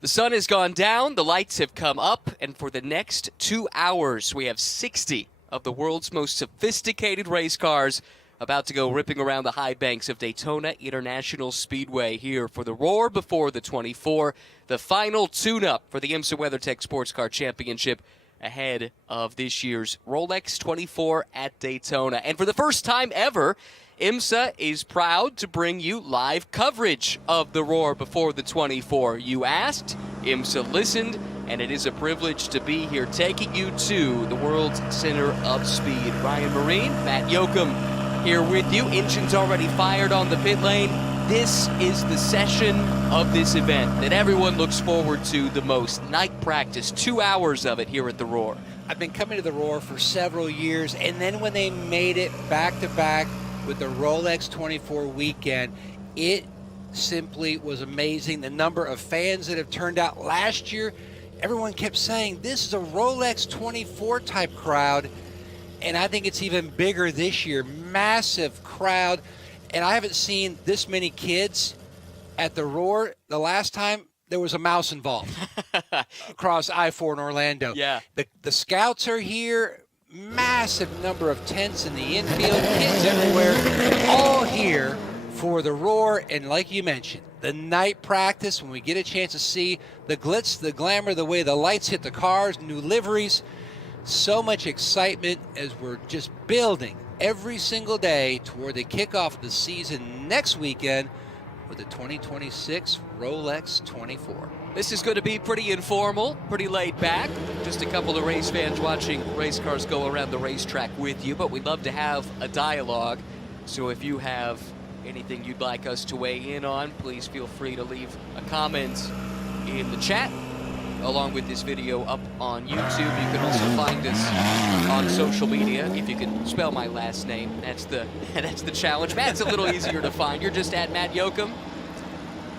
The sun has gone down, the lights have come up, and for the next 2 hours, we have 60 of the world's most sophisticated race cars about to go ripping around the high banks of Daytona International Speedway here for the Roar before the 24, the final tune-up for the IMSA WeatherTech SportsCar Championship ahead of this year's Rolex 24 at Daytona. And for the first time ever, IMSA is proud to bring you live coverage of the Roar before the 24. You asked, IMSA listened, and it is a privilege to be here taking you to the world's center of speed. Ryan Marine, Matt Yoakum here with you. Engines already fired on the pit lane. This is the session of this event that everyone looks forward to the most. Night practice, 2 hours of it here at the Roar. I've been coming to the Roar for several years, and then when they made it back-to-back with the Rolex 24 weekend, it simply was amazing. The number of fans that have turned out last year, everyone kept saying this is a Rolex 24 type crowd, and I think it's even bigger this year. Massive crowd, and I haven't seen this many kids at the Roar. The last time there was a mouse involved across I-4 in Orlando. Yeah. The scouts are here. Massive number of tents in the infield, kids everywhere, all here for the Roar. And like you mentioned, the night practice, when we get a chance to see the glitz, the glamour, the way the lights hit the cars, new liveries, so much excitement as we're just building every single day toward the kickoff of the season next weekend with the 2026 Rolex 24. This is going to be pretty informal, pretty laid back. Just a couple of race fans watching race cars go around the racetrack with you, but we'd love to have a dialogue. So if you have anything you'd like us to weigh in on, please feel free to leave a comment in the chat along with this video up on YouTube. You can also find us on social media if you can spell my last name. That's the challenge. Matt's a little easier to find. You're just at Matt Yoakum.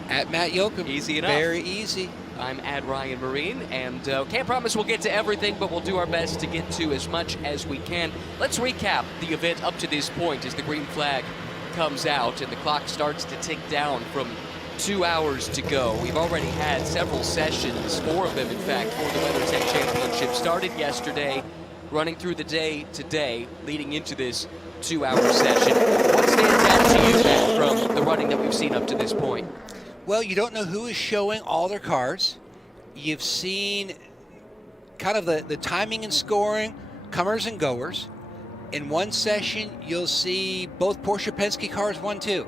At Matt Yoakum. Easy enough. Very easy. I'm at Ryan Marine, and can't promise we'll get to everything, but we'll do our best to get to as much as we can. Let's recap the event up to this point as the green flag comes out and the clock starts to tick down from 2 hours to go. We've already had several sessions, 4 of them in fact, for the WeatherTech Championship. Started yesterday, running through the day today, leading into this 2-hour session. What stands out to you, Matt, from the running that we've seen up to this point? Well, you don't know who is showing all their cars. You've seen kind of the timing and scoring, comers and goers. In one session, you'll see both Porsche Penske cars 1-2.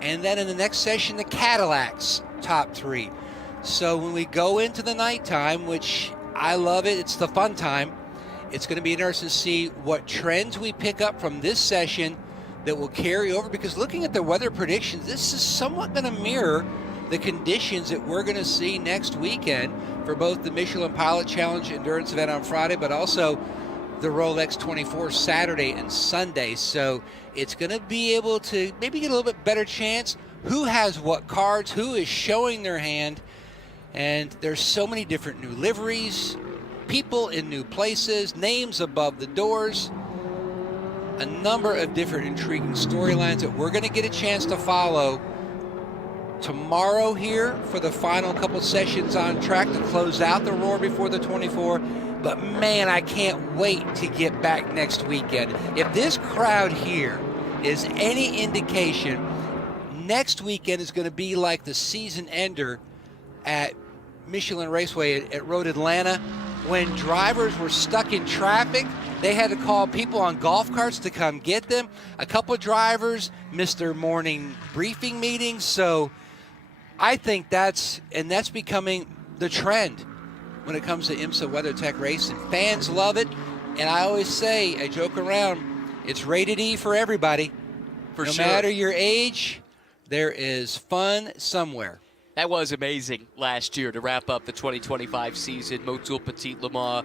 And then in the next session, the Cadillacs top 3. So when we go into the nighttime, which I love it, it's the fun time, it's going to be interesting to see what trends we pick up from this session that will carry over, because looking at the weather predictions, this is somewhat going to mirror the conditions that we're going to see next weekend for both the Michelin Pilot Challenge endurance event on Friday, but also the Rolex 24 Saturday and Sunday. So it's going to be able to maybe get a little bit better chance who has what cards, who is showing their hand, and there's so many different new liveries, people in new places, names above the doors, a number of different intriguing storylines that we're going to get a chance to follow tomorrow here for the final couple sessions on track to close out the Roar before the 24. But man, I can't wait to get back next weekend. If this crowd here is any indication, next weekend is going to be like the season ender at Michelin Raceway at Road Atlanta, when drivers were stuck in traffic. They had to call people on golf carts to come get them. A couple of drivers missed their morning briefing meetings. So I think that's becoming the trend when it comes to IMSA WeatherTech racing. Fans love it. And I always say, I joke around, it's rated E for everybody. For no sure. matter your age, there is fun somewhere. That was amazing last year to wrap up the 2025 season, Motul Petit Le Mans.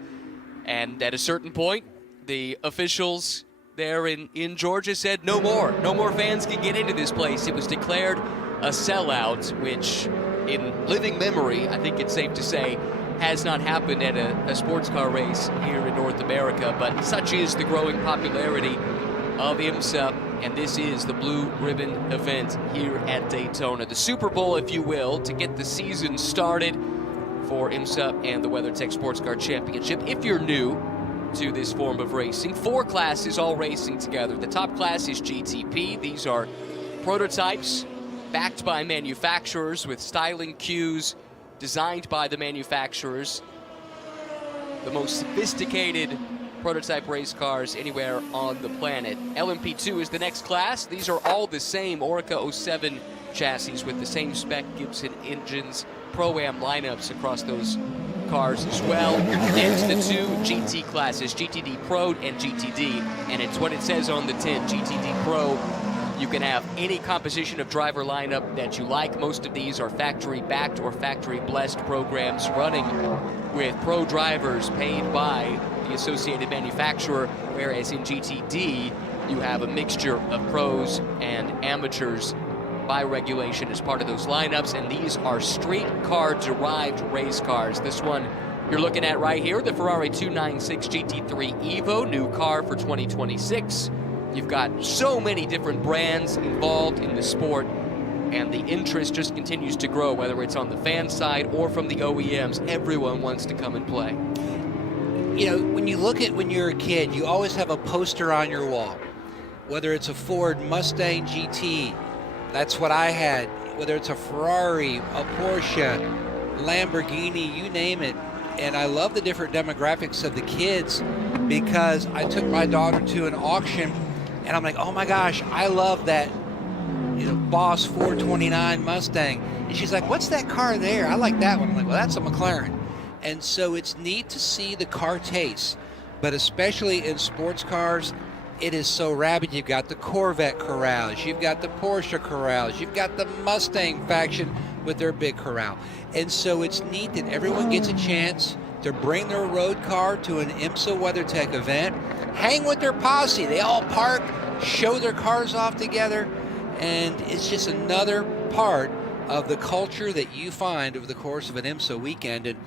And at a certain point, the officials there in Georgia said no more fans can get into this place. It was declared a sellout, which in living memory, I think it's safe to say, has not happened at a sports car race here in North America. But such is the growing popularity of IMSA, and this is the Blue Ribbon event here at Daytona. The Super Bowl, if you will, to get the season started. for IMSA and the WeatherTech SportsCar Championship. If you're new to this form of racing, 4 classes all racing together. The top class is GTP. These are prototypes backed by manufacturers with styling cues designed by the manufacturers. The most sophisticated prototype race cars anywhere on the planet. LMP2 is the next class. These are all the same Oreca 07 chassis with the same spec Gibson engines, Pro-Am lineups across those cars as well. And the 2 GT classes, GTD Pro and GTD. And it's what it says on the tin, GTD Pro. You can have any composition of driver lineup that you like. Most of these are factory-backed or factory-blessed programs running with pro drivers paid by the associated manufacturer, whereas in GTD, you have a mixture of pros and amateurs by regulation as part of those lineups, and these are street car-derived race cars. This one you're looking at right here, the Ferrari 296 GT3 Evo, new car for 2026. You've got so many different brands involved in the sport, and the interest just continues to grow, whether it's on the fan side or from the OEMs. Everyone wants to come and play. You know, when you look at when you're a kid, you always have a poster on your wall. Whether it's a Ford Mustang GT, that's what I had. Whether it's a Ferrari, a Porsche, Lamborghini, you name it. And I love the different demographics of the kids because I took my daughter to an auction and I'm like, oh my gosh, I love that, you know, Boss 429 Mustang. And she's like, what's that car there? I like that one. I'm like, well, that's a McLaren. And so it's neat to see the car taste, but especially in sports cars, it is so rabid. You've got the Corvette corrals, you've got the Porsche corrals, you've got the Mustang faction with their big corral. And so it's neat that everyone gets a chance to bring their road car to an IMSA WeatherTech event, hang with their posse. They all park, show their cars off together, and it's just another part of the culture that you find over the course of an IMSA weekend. And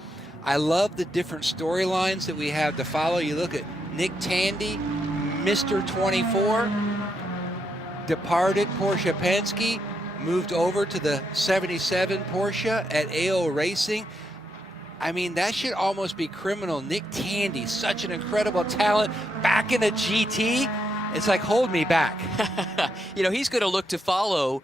I love the different storylines that we have to follow. You look at Nick Tandy, Mr. 24, departed Porsche Penske, moved over to the 77 Porsche at AO Racing. I mean, that should almost be criminal. Nick Tandy, such an incredible talent, back in a GT. It's like, hold me back. You know, he's going to look to follow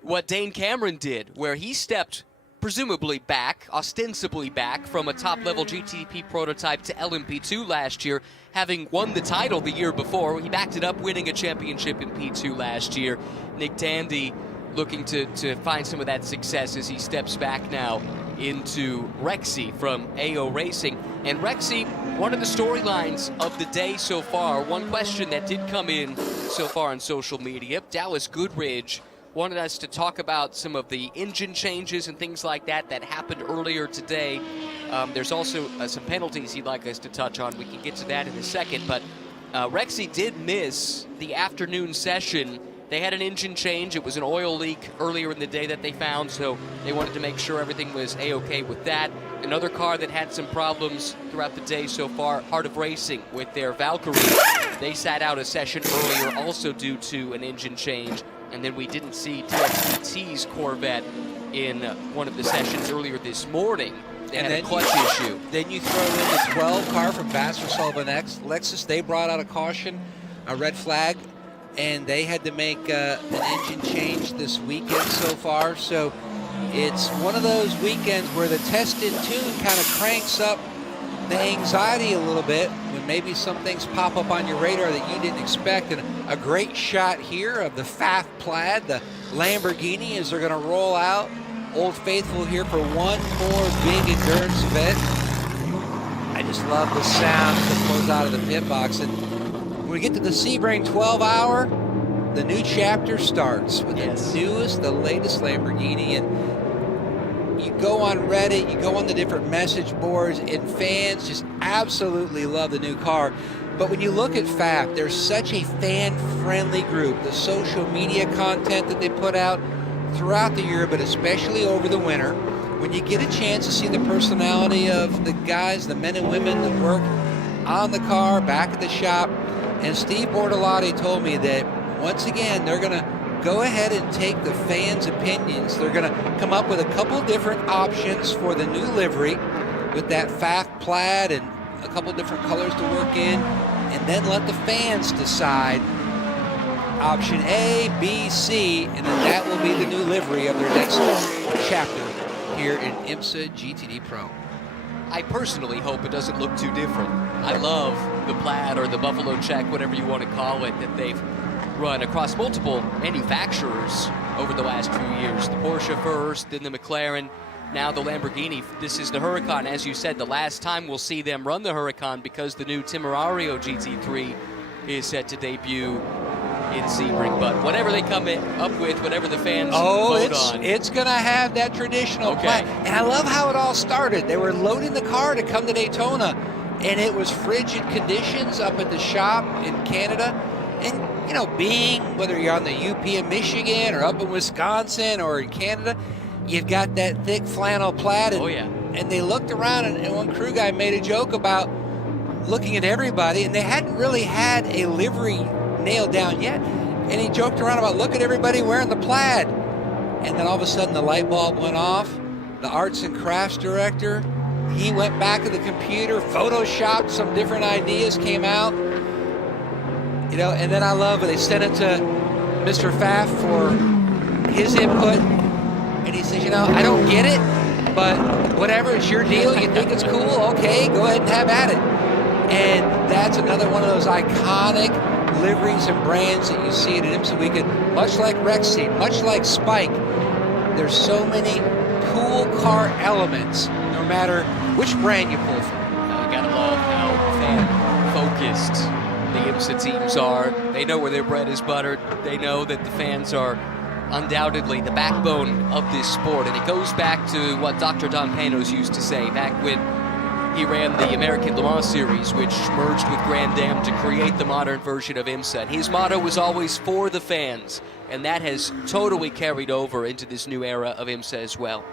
what Dane Cameron did, where he stepped presumably back, ostensibly back, from a top-level GTP prototype to LMP2 last year, having won the title the year before. He backed it up, winning a championship in P2 last year. Nick Tandy looking to find some of that success as he steps back now into Rexy from AO Racing. And Rexy, one of the storylines of the day so far, one question that did come in so far on social media, Dallas Goodridge wanted us to talk about some of the engine changes and things like that that happened earlier today. There's also some penalties he'd like us to touch on. We can get to that in a second, but Rexy did miss the afternoon session. They had an engine change. It was an oil leak earlier in the day that they found, so they wanted to make sure everything was A-okay with that. Another car that had some problems throughout the day so far, Heart of Racing with their Valkyrie. They sat out a session earlier also due to an engine change. And then we didn't see TXT's Corvette in one of the sessions earlier this morning. They had a clutch issue. Then you throw in the 12 car from Bassler Sullivan X Lexus. They brought out a caution, a red flag, and they had to make an engine change this weekend so far. So it's one of those weekends where the tested tune kind of cranks up the anxiety a little bit when maybe some things pop up on your radar that you didn't expect. And a great shot here of the Pfaff Plaid, the Lamborghini, as they're going to roll out. Old Faithful here for one more big endurance event. I just love the sound that flows out of the pit box. And when we get to the Sebring 12-hour, the new chapter starts with the newest, the latest Lamborghini. And you go on Reddit, you go on the different message boards, and fans just absolutely love the new car. But when you look at Pfaff, there's such a fan-friendly group. The social media content that they put out throughout the year, but especially over the winter, when you get a chance to see the personality of the guys, the men and women that work on the car, back at the shop. And Steve Bortolotti told me that once again, they're going to go ahead and take the fans' opinions. They're going to come up with a couple different options for the new livery with that FAF plaid and a couple different colors to work in, and then let the fans decide option A, B, C, and then that will be the new livery of their next chapter here in IMSA GTD Pro. I personally hope it doesn't look too different. I love the plaid or the buffalo check, whatever you want to call it, that they've run across multiple manufacturers over the last few years. The Porsche first, then the McLaren, now the Lamborghini. This is the Huracan. As you said, the last time we'll see them run the Huracan, because the new Temerario GT3 is set to debut in Sebring. But whatever they come up with, whatever the fans vote on. It's going to have that traditional plaid. And I love how it all started. They were loading the car to come to Daytona, and it was frigid conditions up at the shop in Canada. And, you know, being, whether you're on the UP in Michigan or up in Wisconsin or in Canada, you've got that thick flannel plaid. And, and they looked around, and one crew guy made a joke about looking at everybody, and they hadn't really had a livery nailed down yet. And he joked around about, look at everybody wearing the plaid. And then all of a sudden the light bulb went off. The arts and crafts director, he went back to the computer, photoshopped some different ideas, came out. You know, and then I love it. They sent it to Mr. Pfaff for his input. And he says, you know, I don't get it, but whatever, it's your deal. You think it's cool? Okay, go ahead and have at it. And that's another one of those iconic liveries and brands that you see at an IMSA weekend, much like Rexy, much like Spike. There's so many cool car elements, no matter which brand you pull from. You gotta love how fan-focused the IMSA teams are. They know where their bread is buttered. They know that the fans are undoubtedly the backbone of this sport. And it goes back to what Dr. Don Panos used to say back when he ran the American Le Mans Series, which merged with Grand Am to create the modern version of IMSA. And his motto was always for the fans, and that has totally carried over into this new era of IMSA as well.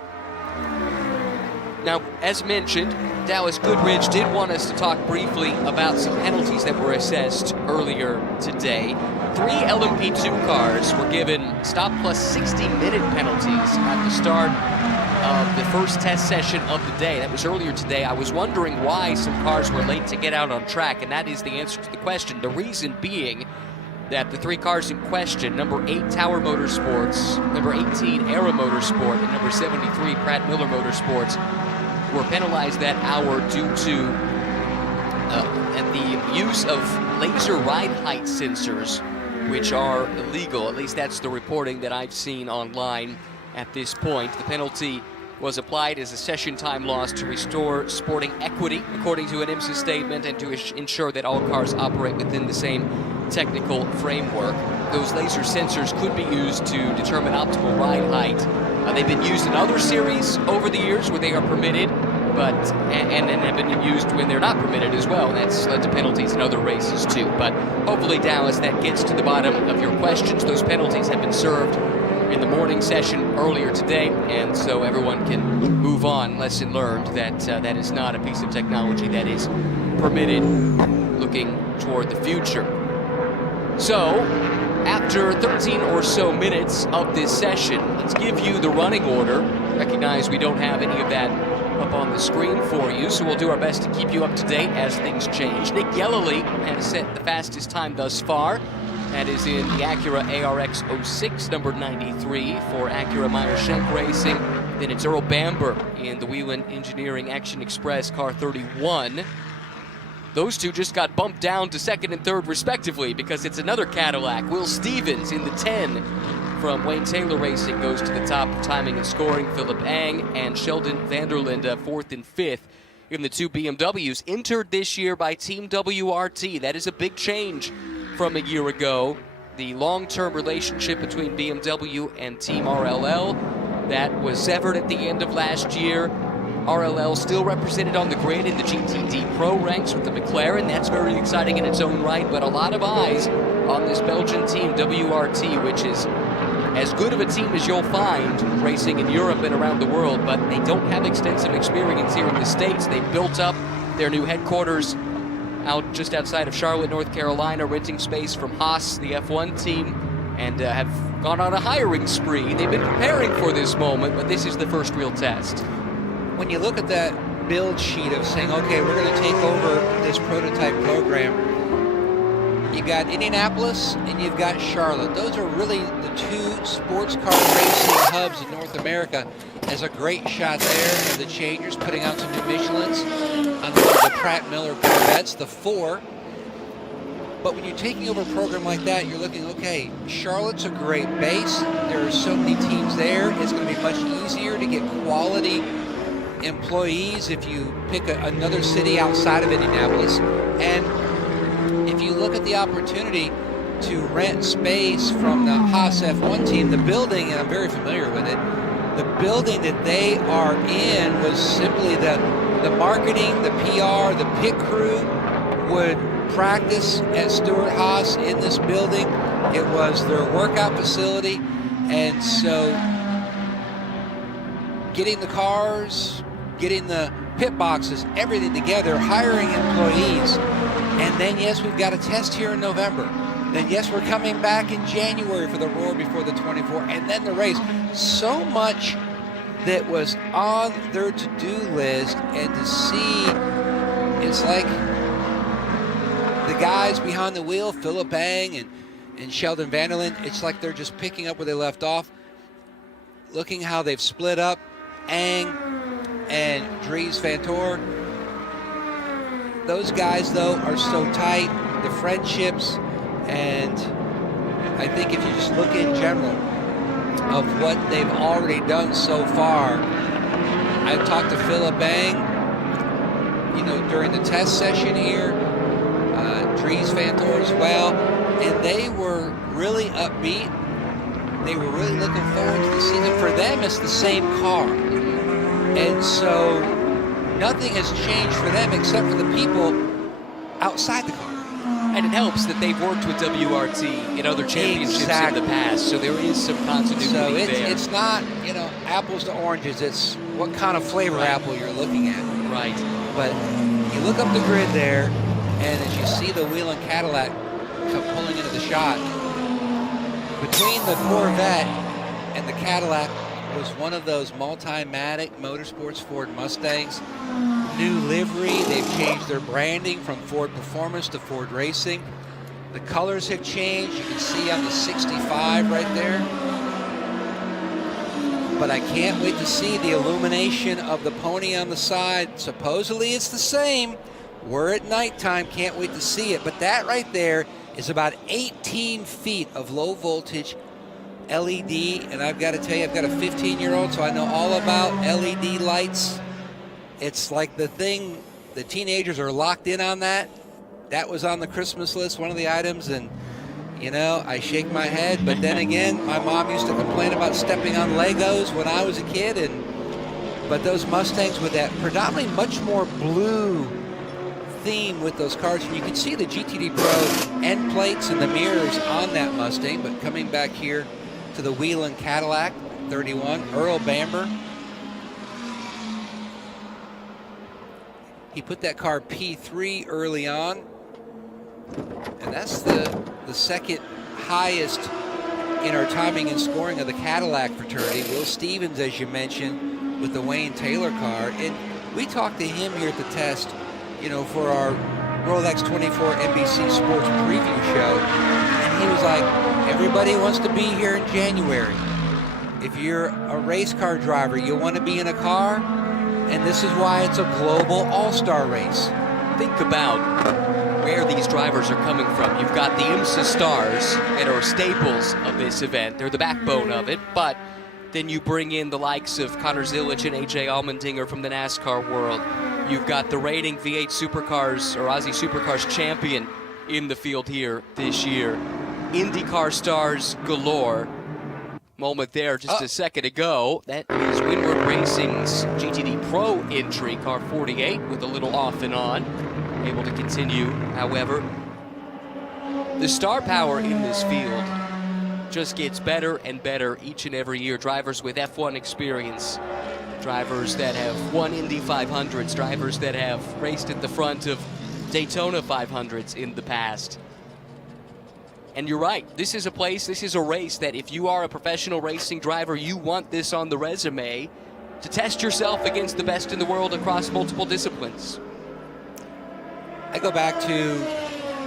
Now, as mentioned, Dallas Goodrich did want us to talk briefly about some penalties that were assessed earlier today. 3 LMP2 cars were given stop plus 60-minute penalties at the start of the first test session of the day. That was earlier today. I was wondering why some cars were late to get out on track, and that is the answer to the question. The reason being that the 3 cars in question, number 8 Tower Motorsports, number 18 Aero Motorsport, and number 73 Pratt Miller Motorsports, were penalized that hour due to the use of laser ride height sensors, which are illegal. At least that's the reporting that I've seen online at this point. The penalty was applied as a session time loss to restore sporting equity, according to an IMSA statement, and to ensure that all cars operate within the same technical framework. Those laser sensors could be used to determine optimal ride height. They've been used in other series over the years where they are permitted, but and have been used when they're not permitted as well. And that's led to penalties in other races too. But hopefully, Dallas, that gets to the bottom of your questions. Those penalties have been served in the morning session earlier today, and so everyone can move on. Lesson learned that that is not a piece of technology that is permitted looking toward the future. So, after 13 or so minutes of this session, let's give you the running order. Recognize we don't have any of that up on the screen for you, so we'll do our best to keep you up to date as things change. Nick Yellowly has set the fastest time thus far. That is in the Acura ARX 06, number 93 for Acura Meyer Shank Racing. Then it's Earl Bamber in the Whelen Engineering Action Express car 31. Those two just got bumped down to second and third respectively because it's another Cadillac. Will Stevens in the 10 from Wayne Taylor Racing goes to the top of timing and scoring. Philip Ang and Sheldon Vanderlinde fourth and fifth in the 2 BMWs entered this year by Team WRT. That is a big change from a year ago. The long-term relationship between BMW and Team RLL, that was severed at the end of last year. RLL still represented on the grid in the GTD Pro ranks with the McLaren. That's very exciting in its own right, but a lot of eyes on this Belgian team, WRT, which is as good of a team as you'll find racing in Europe and around the world, but they don't have extensive experience here in the States. They built up their new headquarters out just outside of Charlotte, North Carolina, renting space from Haas, the F1 team. and have gone on a hiring spree. They've been preparing for this moment, but this is the first real test. When you look at that build sheet of saying, okay, we're going to take over this prototype program, you got Indianapolis and you've got Charlotte. Those are really the two sports car racing hubs in North America. Has a great shot there of the changers putting out some new Michelins on the Pratt Miller Corvettes, the 4. But when you're taking over a program like that, you're looking, okay, Charlotte's a great base. There are so many teams there. It's going to be much easier to get quality employees if you pick another city outside of Indianapolis. And if you look at the opportunity to rent space from the Haas F1 team, the building, and I'm very familiar with it, the building that they are in was simply the marketing, the PR, the pit crew would practice at Stewart Haas in this building. It was their workout facility, and so getting the cars, getting the pit boxes, everything together, hiring employees, and then yes, we've got a test here in November. Then yes, we're coming back in January for the Roar before the 24, and then the race. So much that was on their to-do list, and to see, it's like the guys behind the wheel, Philip Bang and Sheldon Vanderlyn, it's like they're just picking up where they left off. Looking how they've split up, Ang and Dries Vanthoor. Those guys, though, are so tight, the friendships, and I think if you just look in general of what they've already done so far. I've talked to Philip Bang, during the test session here, Dries Vanthoor as well, and they were really upbeat. They were really looking forward to the season. For them, it's the same car. And so nothing has changed for them except for the people outside the car. And it helps that they've worked with WRT in other championships in the past, so there is some continuity so there. It's not, apples to oranges. It's what kind of flavor apple you're looking at. Right. But you look up the grid there, and as you see the Whelen Cadillac pulling into the shot, between the Corvette and the Cadillac was one of those Multimatic Motorsports Ford Mustangs. New livery, they've changed their branding from Ford Performance to Ford Racing. The colors have changed, you can see on the 65 right there. But I can't wait to see the illumination of the pony on the side. Supposedly it's the same. We're at nighttime, can't wait to see it. But that right there is about 18 feet of low voltage LED, and I've got to tell you, I've got a 15-year-old, so I know all about LED lights. It's like the thing, the teenagers are locked in on that. That was on the Christmas list, one of the items, and I shake my head, but then again, my mom used to complain about stepping on Legos when I was a kid, but those Mustangs with that predominantly much more blue theme with those cars, and you can see the GTD Pro end plates and the mirrors on that Mustang. But coming back here to the Whelen Cadillac 31, Earl Bamber, he put that car P3 early on, and that's the second highest in our timing and scoring of the Cadillac fraternity. Will Stevens, as you mentioned, with the Wayne Taylor car, and we talked to him here at the test, for our Rolex 24 NBC Sports preview show, and he was like, everybody wants to be here in January. If you're a race car driver, you want to be in a car, and this is why it's a global all-star race. Think about where these drivers are coming from. You've got the IMSA stars that are staples of this event. They're the backbone of it, but then you bring in the likes of Connor Zilic and AJ Allmendinger from the NASCAR world. You've got the reigning V8 Supercars or Aussie Supercars champion in the field here this year. IndyCar stars galore. Moment there just a second ago. That is Winward Racing's GTD Pro entry, car 48, with a little off and on. Able to continue, however. The star power in this field just gets better and better each and every year. Drivers with F1 experience, drivers that have won Indy 500s, drivers that have raced at the front of Daytona 500s in the past. And you're right, this is a race that if you are a professional racing driver, you want this on the resume to test yourself against the best in the world across multiple disciplines. I go back to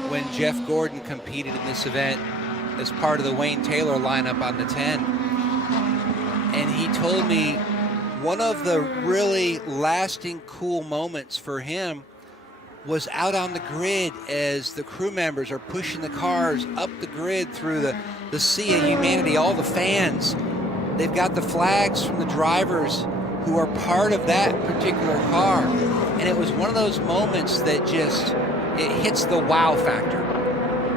when Jeff Gordon competed in this event as part of the Wayne Taylor lineup on the 10. And he told me one of the really lasting cool moments for him was out on the grid as the crew members are pushing the cars up the grid through the sea of humanity, all the fans. They've got the flags from the drivers who are part of that particular car. And it was one of those moments that just, it hits the wow factor,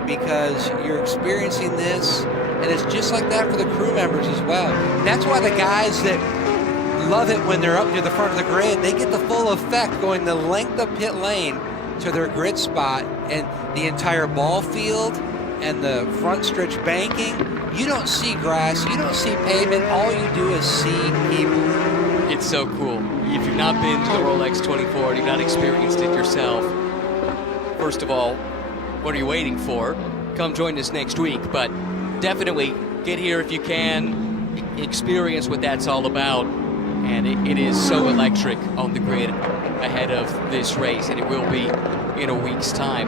because you're experiencing this, and it's just like that for the crew members as well. And that's why the guys that love it when they're up near the front of the grid, they get the full effect going the length of pit lane to their grid spot, and the entire ball field and the front stretch banking. You don't see grass, you don't see pavement, all you do is see people. It's so cool. If you've not been to the Rolex 24 and you've not experienced it yourself, first of all, what are you waiting for? Come join us next week, but definitely get here if you can, experience what that's all about. And it is so electric on the grid ahead of this race, and it will be in a week's time.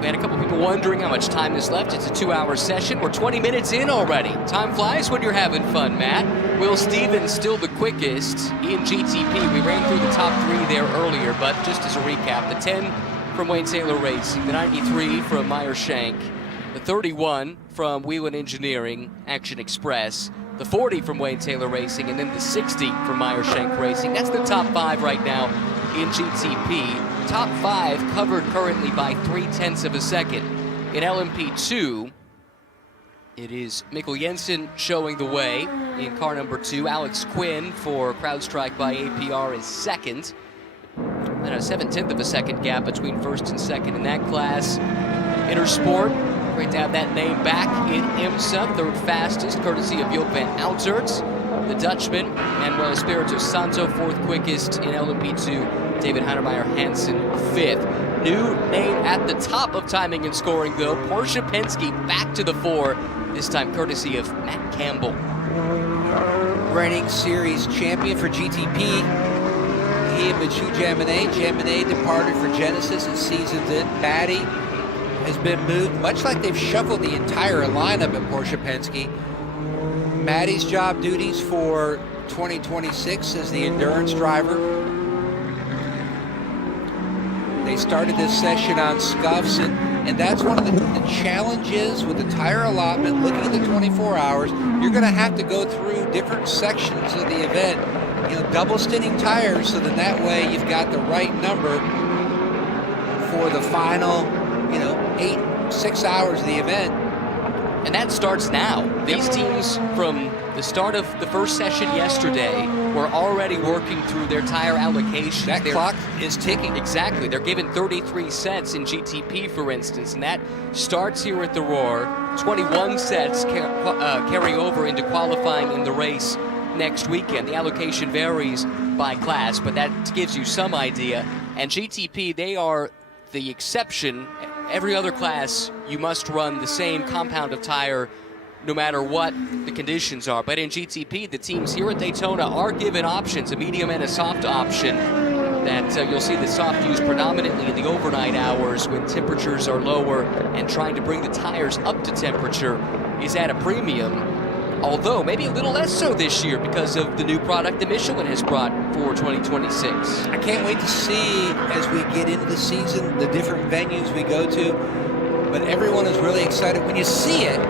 We had a couple people wondering how much time is left. It's a 2-hour session. We're 20 minutes in already. Time flies when you're having fun, Matt. Will Stevens still the quickest in GTP. We ran through the top 3 there earlier, but just as a recap, the 10 from Wayne Taylor Racing, the 93 from Meyer Shank, the 31 from Wheelan Engineering, Action Express, the 40 from Wayne Taylor Racing, and then the 60 from Meyer Shank Racing. That's the top 5 right now in GTP. Top 5 covered currently by 0.3 of a second. In LMP2, it is Mikkel Jensen showing the way in car number 2. Alex Quinn for CrowdStrike by APR is second. Then a 0.7 of a second gap between first and second in that class. Intersport, great to have that name back in IMSA, third fastest, courtesy of Joop van Outert. The Dutchman, Manuel Espirito Santo, fourth quickest in LMP2. David Heinemeier Hansen, fifth. New name at the top of timing and scoring, though. Porsche Penske back to the 4, this time courtesy of Matt Campbell. Reigning series champion for GTP. He and Mathieu Jaminet. Jaminet departed for Genesis and season's in. Batty has been moved, much like they've shuffled the entire lineup at Porsche Penske. Matty's job duties for 2026 as the endurance driver. They started this session on scuffs, and that's one of the challenges with the tire allotment. Looking at the 24 hours, you're going to have to go through different sections of the event, double stinting tires, so that way you've got the right number for the final, 6 hours of the event. And that starts now. These teams, from the start of the first session yesterday, were already working through their tire allocation. That clock is ticking. Exactly. They're given 33 sets in GTP, for instance, and that starts here at the Roar. 21 sets carry over into qualifying in the race next weekend. The allocation varies by class, but that gives you some idea. And GTP, they are the exception. Every other class, you must run the same compound of tire no matter what the conditions are. But in GTP, the teams here at Daytona are given options, a medium and a soft option, that you'll see the soft used predominantly in the overnight hours when temperatures are lower, and trying to bring the tires up to temperature is at a premium. Although maybe a little less so this year because of the new product that Michelin has brought for 2026. I can't wait to see, as we get into the season, the different venues we go to. But everyone is really excited. When you see it,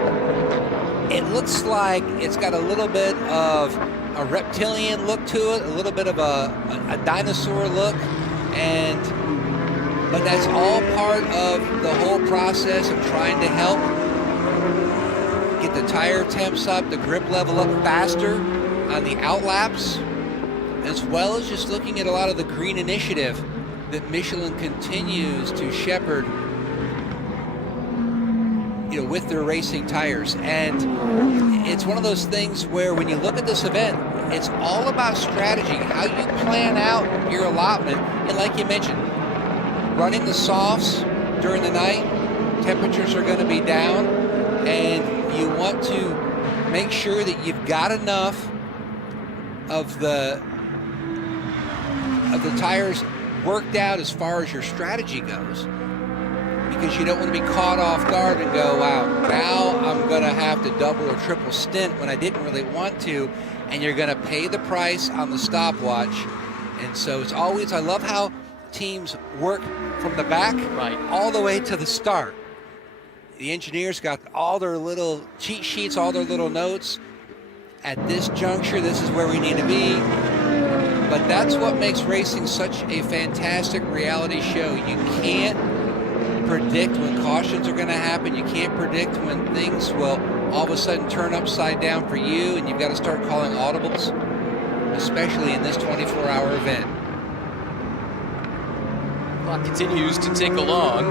it looks like it's got a little bit of a reptilian look to it, a little bit of a dinosaur look. But that's all part of the whole process of trying to help get the tire temps up, the grip level up faster on the outlaps, as well as just looking at a lot of the green initiative that Michelin continues to shepherd, with their racing tires. And it's one of those things where when you look at this event, it's all about strategy, how you plan out your allotment. And like you mentioned, running the softs during the night, temperatures are going to be down, and you want to make sure that you've got enough of the tires worked out as far as your strategy goes, because you don't want to be caught off guard and go, wow, now I'm going to have to double or triple stint when I didn't really want to, and you're going to pay the price on the stopwatch. And so it's always, I love how teams work from the back all the way to the start. The engineers got all their little cheat sheets, all their little notes. At this juncture, this is where we need to be. But that's what makes racing such a fantastic reality show. You can't predict when cautions are going to happen. You can't predict when things will all of a sudden turn upside down for you, and you've got to start calling audibles, especially in this 24-hour event. Clock continues to tick along,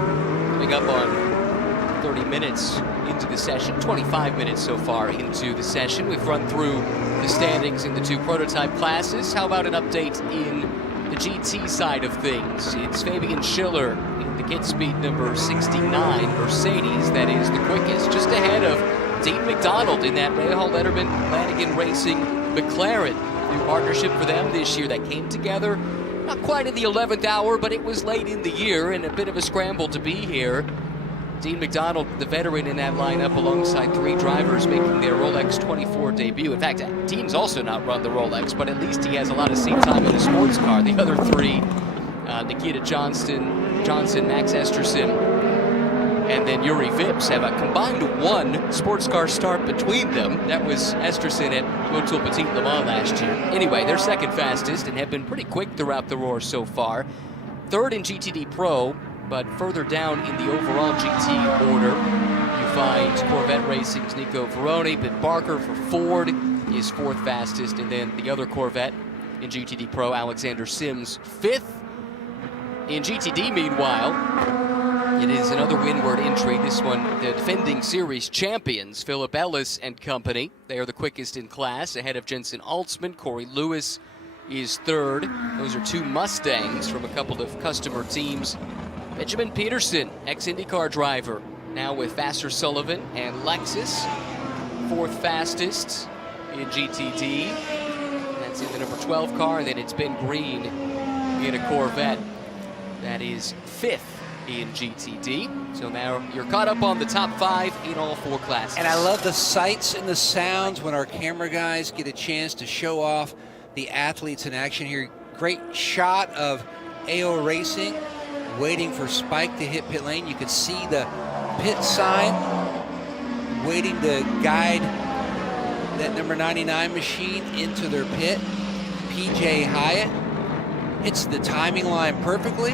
coming up on 30 minutes into the session, 25 minutes so far into the session. We've run through the standings in the two prototype classes. How about an update in the GT side of things? It's Fabian Schiller in the kit speed number 69 Mercedes that is the quickest, just ahead of Dean McDonald in that Rahal Letterman Lanigan Racing McLaren. New partnership for them this year that came together not quite in the 11th hour, but it was late in the year and a bit of a scramble to be here. Dean McDonald, the veteran in that lineup, alongside three drivers making their Rolex 24 debut. In fact, Dean's also not run the Rolex, but at least he has a lot of seat time in the sports car. The other three, Nikita Johnson, Max Esterson, and then Yuri Vips have a combined one sports car start between them. That was Esterson at Motul Petit Le Mans last year. Anyway, they're second fastest and have been pretty quick throughout the Roar so far. Third in GTD Pro, but further down in the overall GT order, you find Corvette Racing's Nico Veroni. Ben Barker for Ford is fourth fastest, and then the other Corvette in GTD Pro, Alexander Sims, fifth. In GTD, meanwhile, it is another Winward entry. This one, the defending series champions, Philip Ellis and company. They are the quickest in class, ahead of Jensen Altzman. Corey Lewis is third. Those are two Mustangs from a couple of customer teams. Benjamin Peterson, ex-IndyCar driver, now with Vassar Sullivan and Lexus, fourth fastest in GTD. That's in the number 12 car, and then it's Ben Green in a Corvette. That is fifth in GTD. So now you're caught up on the top five in all four classes. And I love the sights and the sounds when our camera guys get a chance to show off the athletes in action here. Great shot of AO Racing waiting for Spike to hit pit lane. You could see the pit sign waiting to guide that number 99 machine into their pit. PJ Hyatt hits the timing line perfectly.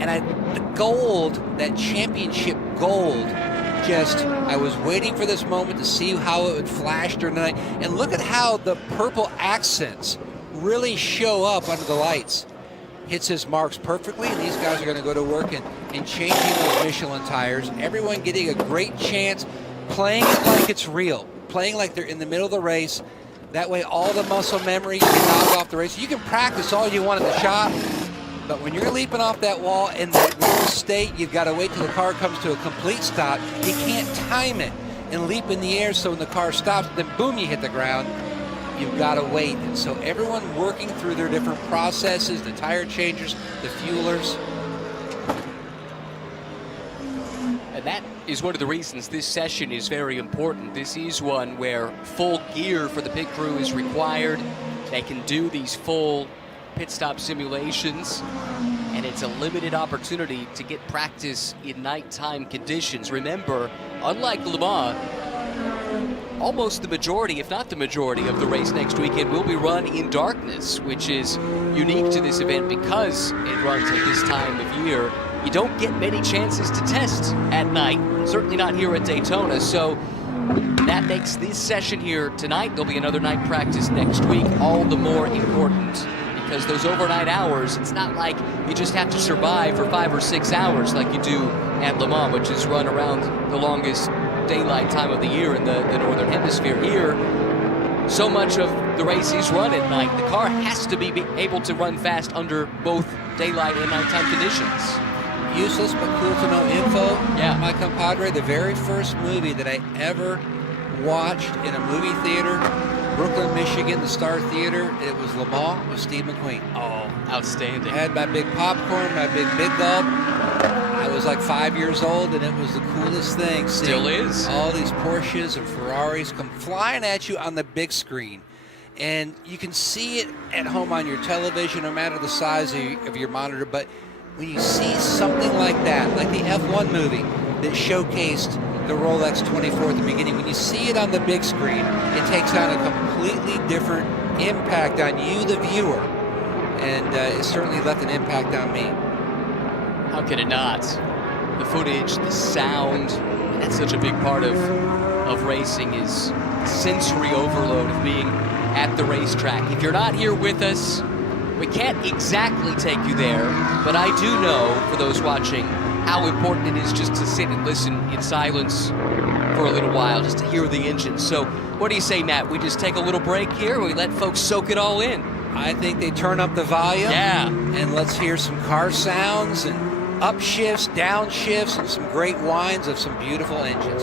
And the gold, that championship gold, I was waiting for this moment to see how it would flash during the night. And look at how the purple accents really show up under the lights. Hits his marks perfectly, and these guys are going to go to work and changing those Michelin tires. Everyone getting a great chance, playing it like it's real, playing like they're in the middle of the race. That way, all the muscle memory, you can knock off the race. You can practice all you want in the shop, but when you're leaping off that wall in that real state, you've got to wait till the car comes to a complete stop. You can't time it and leap in the air so when the car stops, then boom, you hit the ground. You've got to wait. And so everyone working through their different processes, the tire changers, the fuelers. And that is one of the reasons this session is very important. This is one where full gear for the pit crew is required. They can do these full pit stop simulations, and it's a limited opportunity to get practice in nighttime conditions. Remember, unlike Le Mans, almost the majority, if not the majority, of the race next weekend will be run in darkness, which is unique to this event because it runs at this time of year. You don't get many chances to test at night, certainly not here at Daytona, so that makes this session here tonight. There'll be another night practice next week, all the more important because those overnight hours, it's not like you just have to survive for 5 or 6 hours like you do at Le Mans, which is run around the longest daylight time of the year in the Northern Hemisphere. Here, so much of the race is run at night. The car has to be able to run fast under both daylight and nighttime conditions. useless but cool to know info. Yeah. My compadre, the very first movie that I ever watched in a movie theater, Brooklyn, Michigan, the Star Theater, it was Le Mans with Steve McQueen. Oh, outstanding. I had my big popcorn, my big gulp. I was like 5 years old, and it was the coolest thing. Still is. All these Porsches and Ferraris come flying at you on the big screen. And you can see it at home on your television, no matter the size of your monitor. But when you see something like that, like the F1 movie that showcased the Rolex 24 at the beginning, when you see it on the big screen, it takes on a completely different impact on you, the viewer. And it certainly left an impact on me. How could it not? The footage, the sound, that's such a big part of racing, is sensory overload of being at the racetrack. If you're not here with us, we can't exactly take you there, but I do know, for those watching, how important it is just to sit and listen in silence for a little while, just to hear the engine. So what do you say, Matt? We just take a little break here, we let folks soak it all in? I think they turn up the volume. Yeah. And let's hear some car sounds and upshifts, downshifts, and some great whines of some beautiful engines.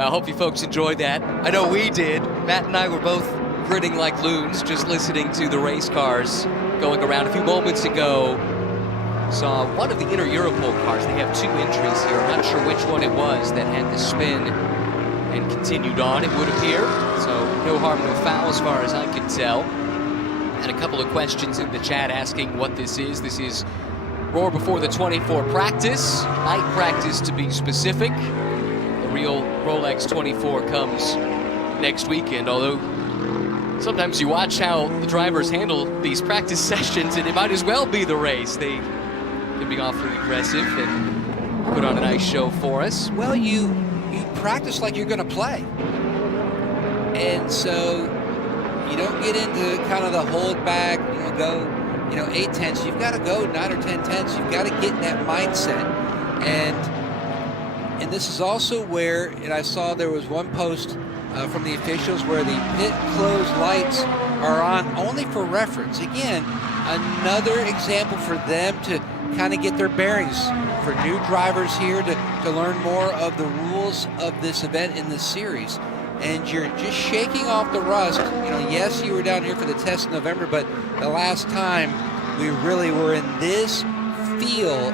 I hope you folks enjoyed that. I know we did. Matt and I were both grinning like loons just listening to the race cars going around. A few moments ago, saw one of the inner Europol cars. They have two entries here. I'm not sure which one it was that had the spin and continued on, it would appear. So no harm, no foul as far as I can tell. And a couple of questions in the chat asking what this is. This is Roar Before the 24 practice, night practice to be specific. The real Rolex 24 comes next weekend, although sometimes you watch how the drivers handle these practice sessions and it might as well be the race. They can be awfully aggressive and put on a nice show for us. Well, you practice like you're going to play. And so You don't get into kind of the hold back, go, 8 tenths. You've got to go 9 or 10 tenths. You've got to get in that mindset. And this is also where, and I saw there was one post from the officials where the pit closed lights are on only for reference. Again, another example for them to kind of get their bearings, for new drivers here to learn more of the rules of this event in this series. And you're just shaking off the rust. Yes, you were down here for the test in November, but the last time we really were in this feel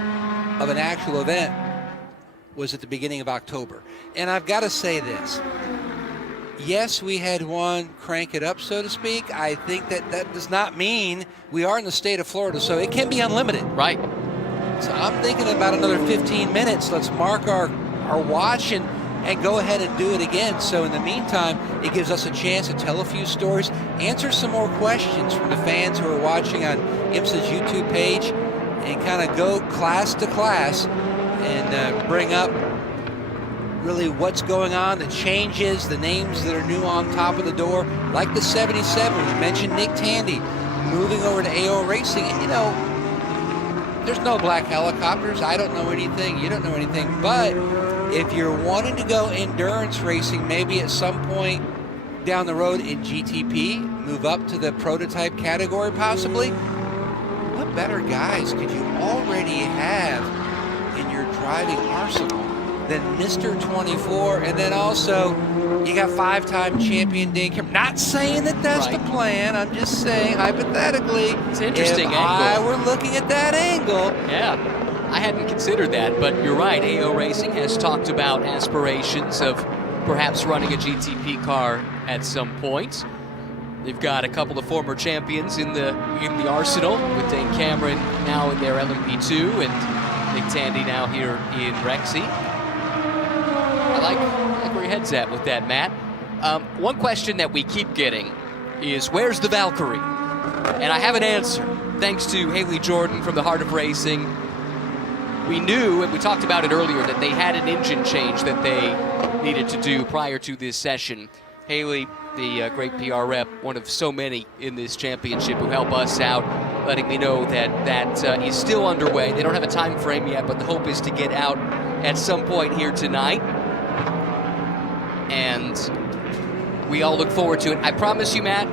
of an actual event was at the beginning of October. And I've got to say this. Yes, we had one crank it up, so to speak. I think that does not mean we are in the state of Florida, so it can be unlimited. Right. So I'm thinking about another 15 minutes. Let's mark our watch and go ahead and do it again. So in the meantime, it gives us a chance to tell a few stories, answer some more questions from the fans who are watching on IMSA's YouTube page, and kind of go class to class and bring up really what's going on, the changes, the names that are new on top of the door, like the 77. We mentioned Nick Tandy moving over to AO Racing. There's no black helicopters. I don't know anything. You don't know anything. But if you're wanting to go endurance racing, maybe at some point down the road in GTP, move up to the prototype category possibly, what better guys could you already have in your driving arsenal than Mr. 24? And then also, you got 5-time champion Dane Cameron. Not saying that that's the plan. I'm just saying, hypothetically, it's an interesting if angle. I were looking at that angle. Yeah, I hadn't considered that, but you're right. AO Racing has talked about aspirations of perhaps running a GTP car at some point. They've got a couple of former champions in the arsenal, with Dane Cameron now in their LMP2 and Nick Tandy now here in Rexy. I like where your head's at with that, Matt. One question that we keep getting is, where's the Valkyrie? And I have an answer. Thanks to Haley Jordan from the Heart of Racing. We knew, and we talked about it earlier, that they had an engine change that they needed to do prior to this session. Haley, the great PR rep, one of so many in this championship who help us out, letting me know that is still underway. They don't have a time frame yet, but the hope is to get out at some point here tonight. And we all look forward to it. I promise you, Matt,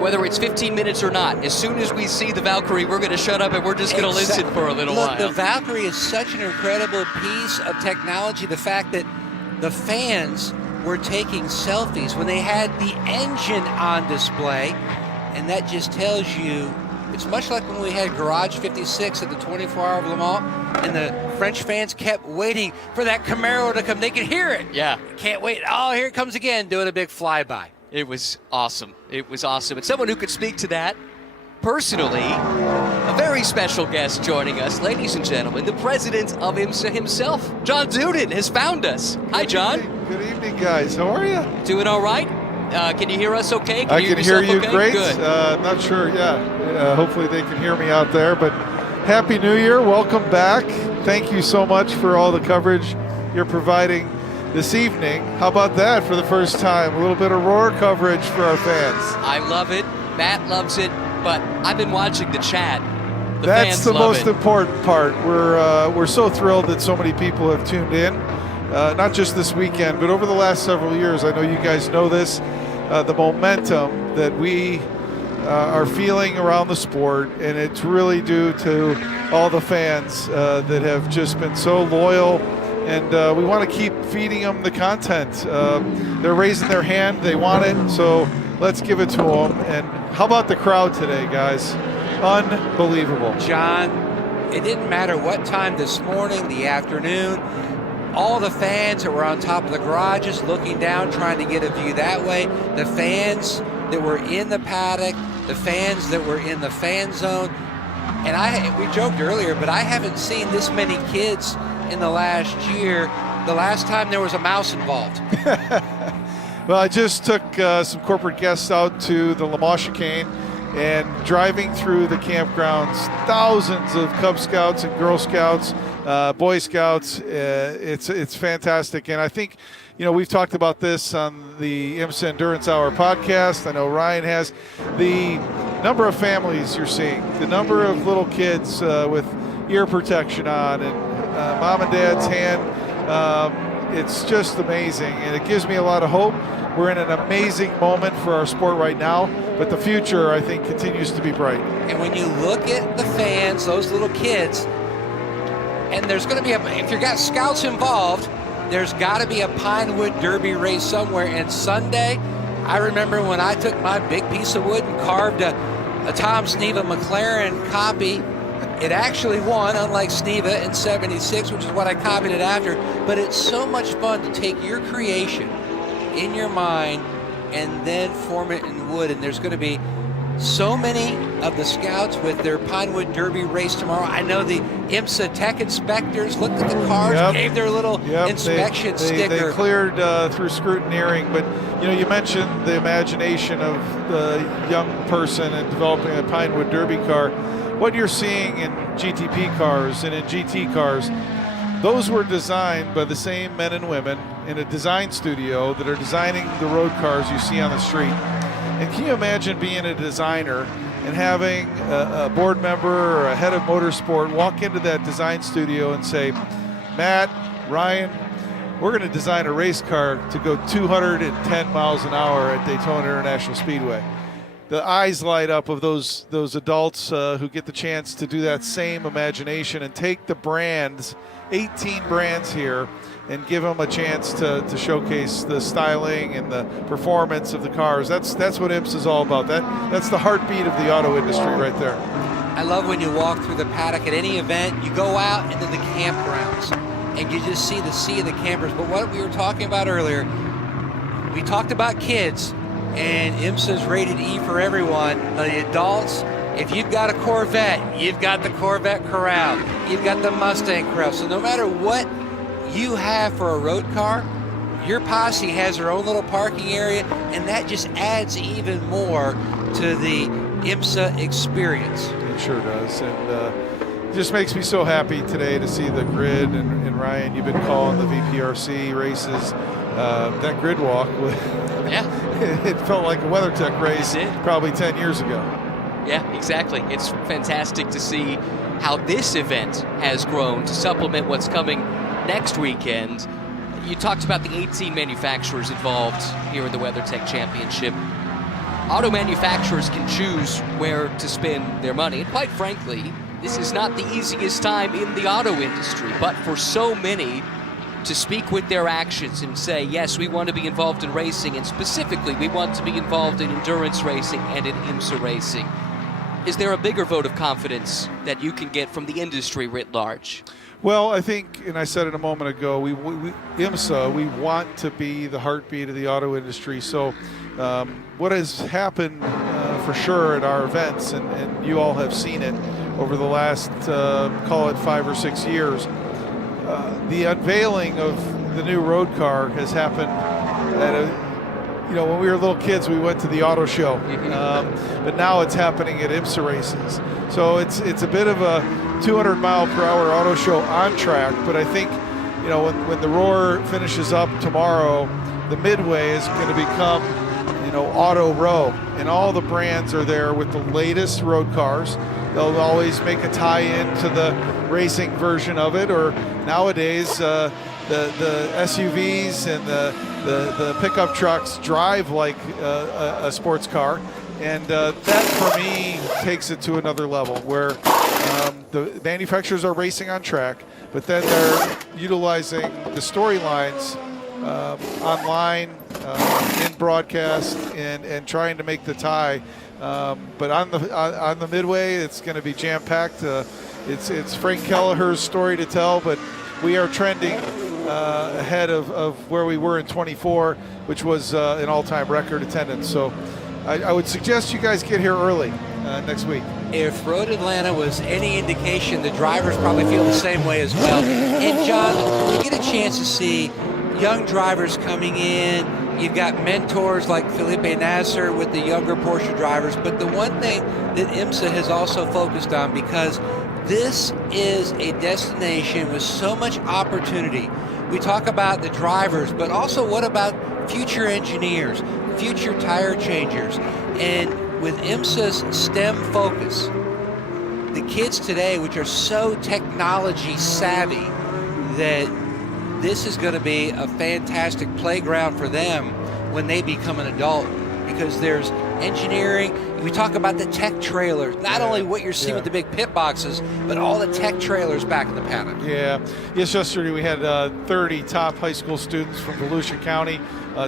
whether it's 15 minutes or not, as soon as we see the Valkyrie, we're going to shut up and we're just going to listen for a little while. The Valkyrie is such an incredible piece of technology. The fact that the fans were taking selfies when they had the engine on display, and that just tells you, it's much like when we had Garage 56 at the 24-hour of Le Mans, and the French fans kept waiting for that Camaro to come. They could hear it. Yeah. Can't wait. Oh, here it comes again, doing a big flyby. It was awesome. It was awesome. And someone who could speak to that personally, a very special guest joining us, ladies and gentlemen, the president of IMSA himself, John Dunan, has found us. Hi, John. Good evening, guys. How are you? Doing all right? Can you hear us okay? I can hear you okay? great. Good. Not sure, hopefully they can hear me out there, but Happy New Year. Welcome back. Thank you so much for all the coverage you're providing this evening. How about that for the first time? A little bit of Roar coverage for our fans. I love it. Matt loves it, but I've been watching the chat. That's the most important part. We're so thrilled that so many people have tuned in, not just this weekend, but over the last several years. I know you guys know this, the momentum that we are feeling around the sport, and it's really due to all the fans that have just been so loyal, and we want to keep feeding them the content. They're raising their hand, they want it, so let's give it to them. And how about the crowd today, guys? Unbelievable. John, it didn't matter what time this morning, the afternoon, all the fans that were on top of the garages looking down, trying to get a view that way, the fans that were in the paddock, the fans that were in the fan zone. And we joked earlier, but I haven't seen this many kids in the last year, the last time there was a mouse involved. Well, I just took some corporate guests out to the Le Mans chicane, and driving through the campgrounds, thousands of Cub Scouts and Girl Scouts, Boy Scouts. It's fantastic. And I think, we've talked about this on the IMSA Endurance Hour podcast. I know Ryan has. The number of families you're seeing, the number of little kids with ear protection on, and mom and dad's hand, it's just amazing, and it gives me a lot of hope. We're in an amazing moment for our sport right now, but the future, I think, continues to be bright. And when you look at the fans, those little kids, and there's going to be if you've got scouts involved, there's got to be a Pinewood Derby race somewhere. And Sunday, I remember when I took my big piece of wood and carved a Tom Sneva McLaren copy. It actually won, unlike Sneva in '76, which is what I copied it after. But it's so much fun to take your creation in your mind and then form it in wood. And there's going to be so many of the scouts with their Pinewood Derby race tomorrow. I know the IMSA tech inspectors looked at the cars, gave their little inspection sticker. They cleared through scrutineering, but you mentioned the imagination of the young person and developing a Pinewood Derby car. What you're seeing in GTP cars and in GT cars, those were designed by the same men and women in a design studio that are designing the road cars you see on the street. And can you imagine being a designer and having a board member or a head of motorsport walk into that design studio and say, Matt, Ryan, we're going to design a race car to go 210 miles an hour at Daytona International Speedway. The eyes light up of those adults who get the chance to do that same imagination and take the brands, 18 brands here, and give them a chance to showcase the styling and the performance of the cars. That's what IMSA is all about. That's the heartbeat of the auto industry right there. I love when you walk through the paddock at any event, you go out into the campgrounds and you just see the sea of the campers. But what we were talking about earlier, we talked about kids, and IMSA's rated E for everyone. The adults, if you've got a Corvette, you've got the Corvette Corral, you've got the Mustang Corral. So no matter what you have for a road car, your posse has their own little parking area, and that just adds even more to the IMSA experience. It sure does, and it just makes me so happy today to see the grid. And Ryan, you've been calling the VPRC races. That grid walk, it felt like a WeatherTech race probably 10 years ago. Yeah, exactly. It's fantastic to see how this event has grown to supplement what's coming next weekend. You talked about the 18 manufacturers involved here in the WeatherTech Championship. Auto manufacturers can choose where to spend their money. And quite frankly, this is not the easiest time in the auto industry, but for so many to speak with their actions and say, yes, we want to be involved in racing, and specifically we want to be involved in endurance racing and in IMSA racing. Is there a bigger vote of confidence that you can get from the industry writ large? Well, I think, and I said it a moment ago, we IMSA, we want to be the heartbeat of the auto industry. So what has happened for sure at our events, and you all have seen it over the last, call it 5 or 6 years, the unveiling of the new road car has happened at when we were little kids, we went to the auto show, but now it's happening at IMSA races. So it's a bit of a 200-mile-per-hour auto show on track, but I think, when the Roar finishes up tomorrow, the Midway is going to become, Auto Row, and all the brands are there with the latest road cars. They'll always make a tie-in to the racing version of it, or nowadays the SUVs and the pickup trucks drive like a sports car, and that for me takes it to another level where the manufacturers are racing on track, but then they're utilizing the storylines online, in broadcast, and trying to make the tie. But on the Midway, it's going to be jam-packed. It's Frank Kelleher's story to tell, but we are trending ahead of where we were in 24, which was an all-time record attendance. So I would suggest you guys get here early next week. If Road Atlanta was any indication, the drivers probably feel the same way as well. And John, you get a chance to see young drivers coming in. You've got mentors like Felipe Nasser with the younger Porsche drivers. But the one thing that IMSA has also focused on, because this is a destination with so much opportunity we talk about the drivers, but also what about future engineers, future tire changers? And with IMSA's STEM focus, the kids today, which are so technology savvy, that this is going to be a fantastic playground for them when they become an adult, because there's engineering. We talk about the tech trailers, not only what you're seeing with the big pit boxes, but all the tech trailers back in the paddock. Yeah. Yes, yesterday we had 30 top high school students from Volusia County,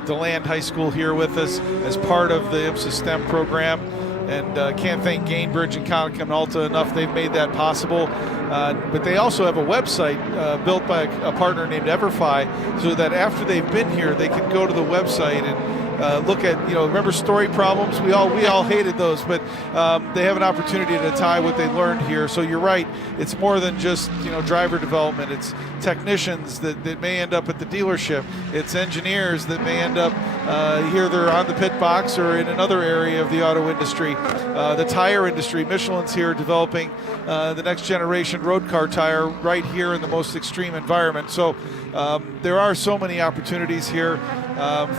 DeLand High School here with us as part of the IMSA STEM program. And can't thank Gainbridge and Conica Minolta enough. They've made that possible. But they also have a website built by a partner named EverFi, so that after they've been here, they can go to the website and look at, remember story problems? We all hated those, but they have an opportunity to tie what they learned here. So you're right, it's more than just driver development. It's technicians that may end up at the dealership. It's engineers that may end up here, they're on the pit box or in another area of the auto industry. The tire industry, Michelin's here developing the next generation road car tire right here in the most extreme environment. So there are so many opportunities here.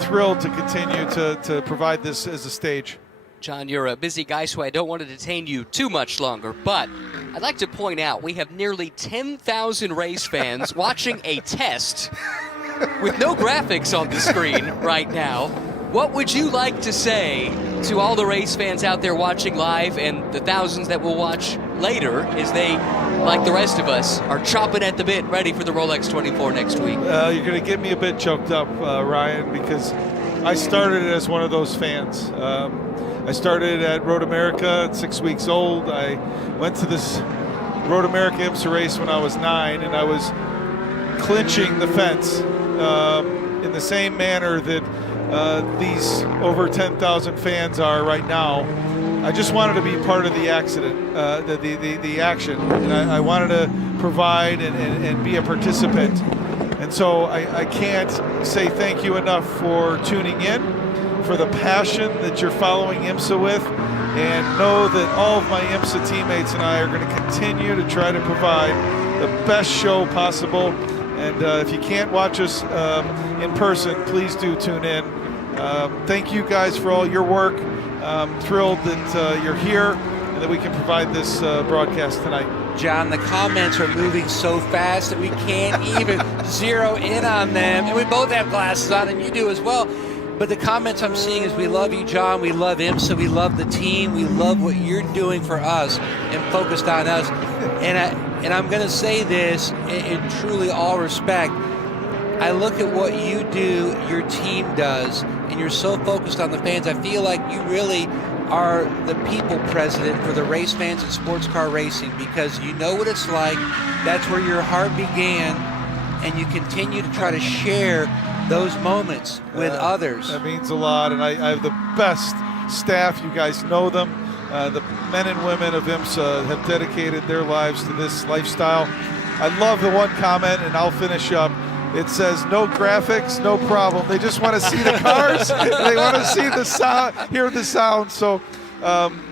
Thrilled to continue to provide this as a stage. John, you're a busy guy, so I don't want to detain you too much longer, but I'd like to point out we have nearly 10,000 race fans watching a test with no graphics on the screen right now. What would you like to say to all the race fans out there watching live and the thousands that will watch later as they, like the rest of us, are chopping at the bit ready for the Rolex 24 next week? You're going to get me a bit choked up, Ryan, because I started as one of those fans. I started at Road America at 6 weeks old. I went to this Road America IMSA race when I was 9, and I was clinching the fence in the same manner that these over 10,000 fans are right now. I just wanted to be part of the accident, the action, and I wanted to provide and be a participant. And so I can't say thank you enough for tuning in, for the passion that you're following IMSA with, and know that all of my IMSA teammates and I are going to continue to try to provide the best show possible. And if you can't watch us in person, please do tune in. Thank you guys for all your work. I'm thrilled that you're here and that we can provide this broadcast tonight. John, the comments are moving so fast that we can't even zero in on them. And we both have glasses on, and you do as well. But the comments I'm seeing is, we love you, John. We love IMSA. We love the team. We love what you're doing for us and focused on us. And I'm going to say this in truly all respect. I look at what you do, your team does, and you're so focused on the fans. I feel like you really are the people president for the race fans and sports car racing, because you know what it's like. That's where your heart began, and you continue to try to share those moments with others. That means a lot, and I have the best staff. You guys know them. The men and women of IMSA have dedicated their lives to this lifestyle. I love the one comment, and I'll finish up. It says, no graphics, no problem. They just want to see the cars, and they want to see the sound, hear the sound. So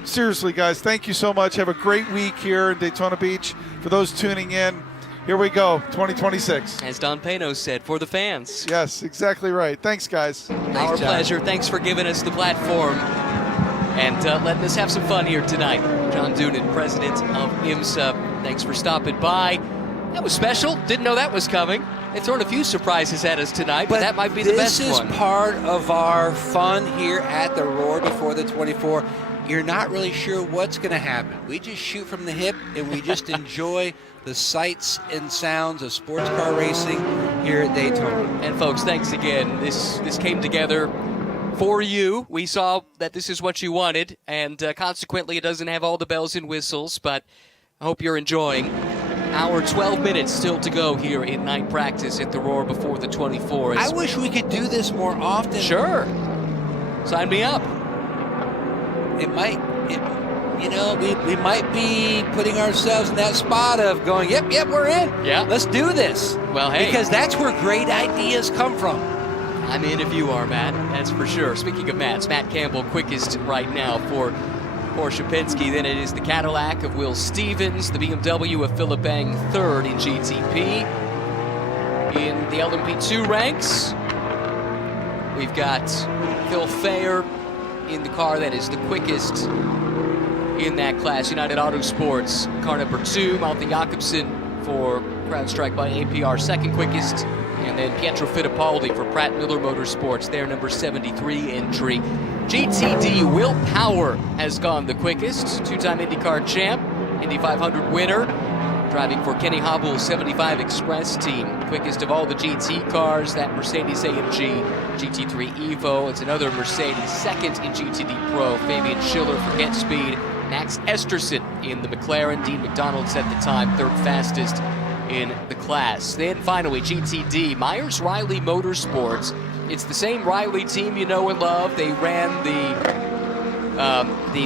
seriously, guys, thank you so much. Have a great week here in Daytona Beach. For those tuning in, here we go, 2026. As Don Pano said, for the fans. Yes, exactly right. Thanks, guys. Our pleasure. Thanks for giving us the platform and letting us have some fun here tonight. John Dunan, president of IMSA, thanks for stopping by. That was special. Didn't know that was coming. They've thrown a few surprises at us tonight, but that might be the best one. This is part of our fun here at the Roar before the 24. You're not really sure what's going to happen. We just shoot from the hip, and we just enjoy the sights and sounds of sports car racing here at Daytona. And folks, thanks again. This came together for you. We saw that this is what you wanted, and consequently it doesn't have all the bells and whistles, but I hope you're enjoying our 12 minutes still to go here in night practice at the Roar before the 24. I wish we could do this more often. Sure. Sign me up. It might, we might be putting ourselves in that spot of going, yep, we're in. Yeah. Let's do this. Well, hey. Because that's where great ideas come from. I'm in if you are, Matt. That's for sure. Speaking of Matt's, Matt Campbell quickest right now for Porsche Penske. Then it is the Cadillac of Will Stevens, the BMW of Philip Eng, third in GTP. In the LMP2 ranks, we've got Phil Fayer in the car that is the quickest in that class. United Autosports, car number 2. Malte Jakobsen for CrowdStrike by APR, second quickest. And then Pietro Fittipaldi for Pratt Miller Motorsports, their number 73 entry. GTD Will Power has gone the quickest. Two-time IndyCar champ, Indy 500 winner. Driving for Kenny Hobble's 75 Express team. Quickest of all the GT cars, that Mercedes-AMG GT3 Evo. It's another Mercedes, second in GTD Pro. Fabian Schiller for Get Speed. Max Esterson in the McLaren. Dean McDonald's at the time, third fastest in the class. Then finally, GTD, Myers-Riley Motorsports. It's the same Riley team you know and love. They ran the